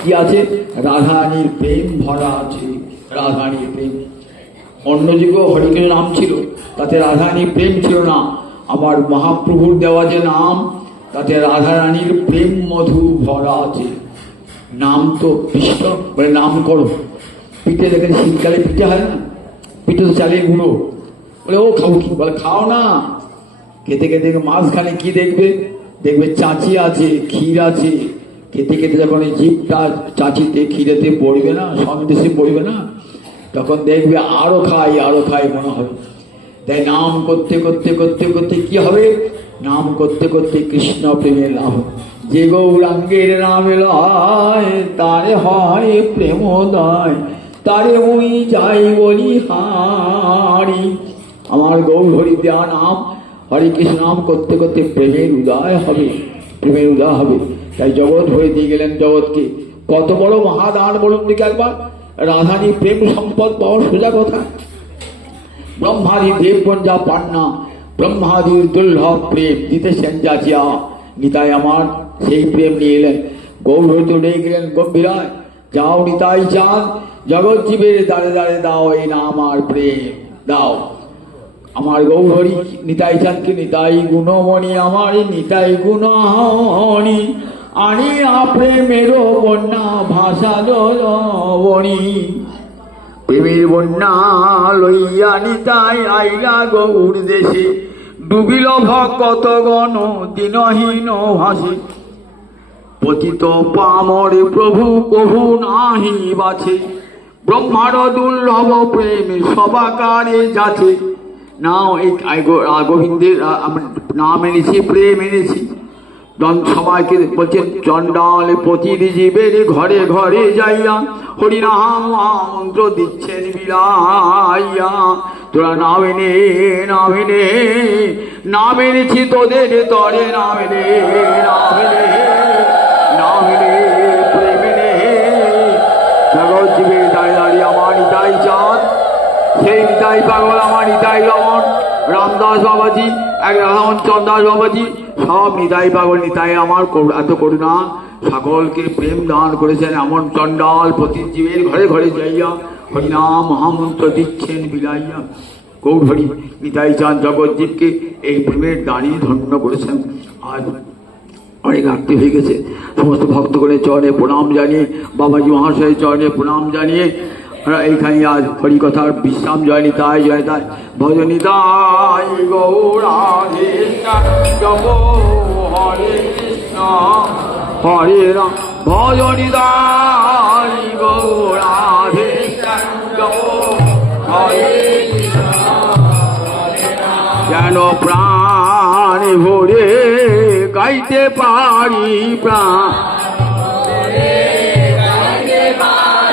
কি আছে? রাধারানীর প্রেম ভরা আছে, রাধারানীর প্রেম। অন্য যুগে হরিকৃষ্ণ নাম ছিল, তাতে রাধারানীর প্রেম ছিল না। আমার মহাপ্রভুর দেওয়া যে নাম, তাতে রাধারানীর প্রেম মধু ভরা আছে। নাম তো কৃষ্ণ বলে নাম করো। পিঠে দেখেন শীতকালে পিঠে হয় না, পিঠে তো চালের গুঁড়ো, বলে ও খাও কি, বলে খাও না। খেতে খেতে মাঝখানে কি দেখবে, দেখবে চাচি আছে, ক্ষীর আছে। খেতে খেতে যখন এই জিভটা চাচিতে ক্ষীরেতে পড়বে না, সন্দেশে পড়বে না, তখন দেখবে আরো খাই মনে হবে। তাই নাম করতে করতে করতে করতে কি হবে, নাম করতে করতে কৃষ্ণ প্রেমের লাভ। যে গৌরাঙ্গের নাম লয় তারে হয় প্রেমোদয়, তারে মুই যাই বলি হারি। আমার গৌর হরি দেওয়া নাম হরে কৃষ্ণ নাম করতে করতে প্রেমের উদয় হবে, প্রেমের উদয় হবে। তাই জগৎ হয়ে দিয়ে গেলেন জগৎকে। কত বড় মহাদান বলুন দিকে একবার। রাধানী প্রেম সম্পদ পাওয়ার সোজা কথা। ব্রহ্মাদি দেবগণ যা পান না, ব্রহ্মাদির দুর্লভ প্রেম দিতেছেন যাচিয়া। নিতাই আমার সেই প্রেম নিয়ে এলেন, গৌর হইতে উঠে গেলেন গম্ভীরায়। যাও নিতাই চাঁদ, জগৎ জীবের দাঁড়ে দাঁড়ে দাও এই নাম আর প্রেম দাও। আমার গৌর হরি নিতাই চাঁদকে নিতাই গুণমণি, আমার নিতাই গুণমণি আনি প্রেমেরও বন্যা ভাষা জলবণী। প্রেমের বন্যা লইয়া নিতাই আইলা গৌর দেশে, ডুবিল ভকত গণ দিনহীন ভাসে। পতিত পামরে প্রভু কভু নাহি বাছে, ব্রহ্মার দুর্লভ প্রেম সবাকারে যাচ্ছে। নাও এই গোবিন্দের নাম এনেছি, প্রেম এনেছি। সবাইকে বলছেন চণ্ডাল পতির জীবের ঘরে ঘরে যাইয়া হরিনাম মন্ত্র দিচ্ছেন বিলাইয়া। তোরা নাম এনে নাম এনেছি তোদের তরে, নাম এনে প্রেম এনে। জগৎ জীবের দাঁড়িয়ে দাঁড়িয়ে আমার নিতাই চাঁদ, সেই নিতাই পাগল আমার নিতাই রমন, রামদাস বাবাজি, এক রাধামন চন্দাস বাবাজি, সব নিতাই পাগল। নিতাই আমার এত করুণা, সকলকে প্রেম দান করেছেন। এমন চণ্ডাল প্রতিজীবের ঘরে ঘরে যাইয়া হরিনাম মহামন্ত্র দিচ্ছেন বিলাইয়া। গৌর হরি নিতাই চাঁদ জগৎজীবকে এই প্রেমের দাঁড়ি ধন্য করেছেন। আজ অনেক রাত্রি হয়ে গেছে, সমস্ত ভক্তগণের চরণে প্রণাম জানিয়ে, বাবাজি মহাশয়ের চরণে প্রণাম জানিয়ে এইখানে আজ হরিকথার বিশ্রাম। জয় নিতাই জয় নিতাই, ভজ নিতাই গৌরাধে জপ হরে কৃষ্ণ হরে রাম, ভজ নিতাই গৌরাধে জপ হরে কৃষ্ণ যেন প্রাণ ভরে গাইতে পারি, প্রাণ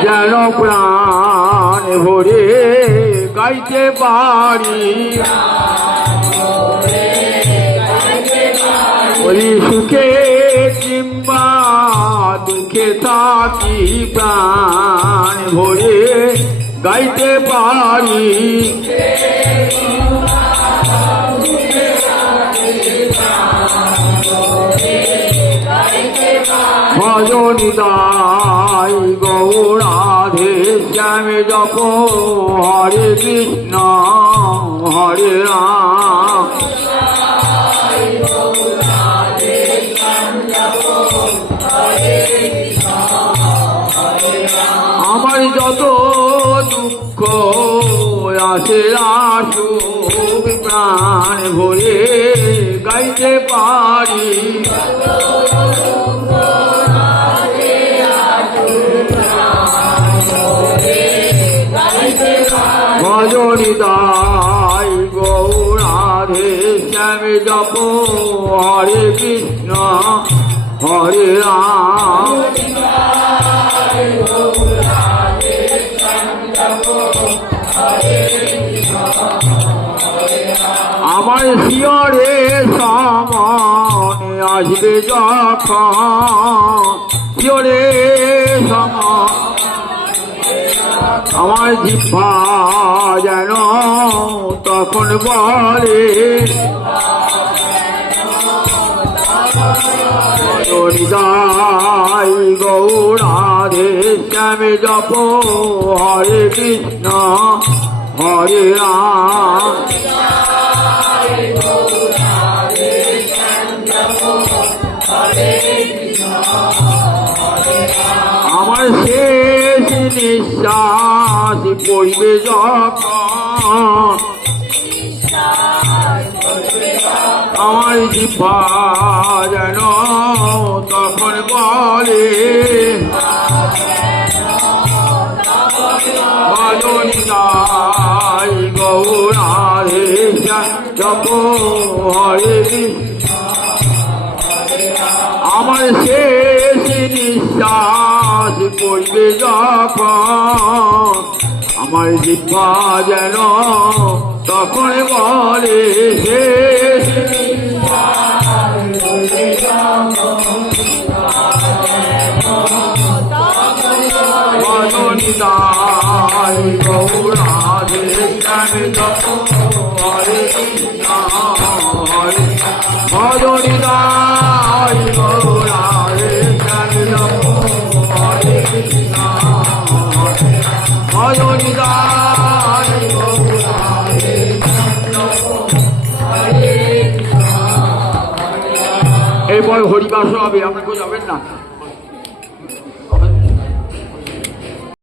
যেন প্রাণ ভরে গাইতে পারি ওই সুখে কিংবা দুঃখে থাকি প্রাণ ভরে গাইতে পারি ভজনিদাই গৌরাধে শ্যামে জপ হরে কৃষ্ণ হরে রাম আমার যত দুঃখ আসে আসুক প্রাণ ভরে গাইতে পারি ভজনিদাই গৌরাধে শ্যামে জপ হরে কৃষ্ণ হরে রাম আমার শিয়রে সমনে আসবে যখন শিয়রে সমান আমার জিহ্বা যেন তখন বলে হরিদাই গৌরাধে শ্যামে জপ হরে কৃষ্ণ হরে রাম আমার শেষ নিঃশ্বাস পড়বে যখন আমার জিহ্বা যেন তখন বলে ভজনিদাই গৌরাধে জপ হরে কৃষ্ণ আমার শেষ নিঃশ্বাস পড়বে যখন আমার জিহ্বা যেন তখন বলে শেষ ভজনিদাই গৌরাধে শ্যামে জপ হরে কৃষ্ণ হরে ভজনিদাই গৌরাধে শ্যামে জপ হরে কৃষ্ণ ভজনিদাই গৌরাধে শ্যামে জপ হরে কৃষ্ণ। এরপর হরিবাস হবে, আপনাকে যাবেন না।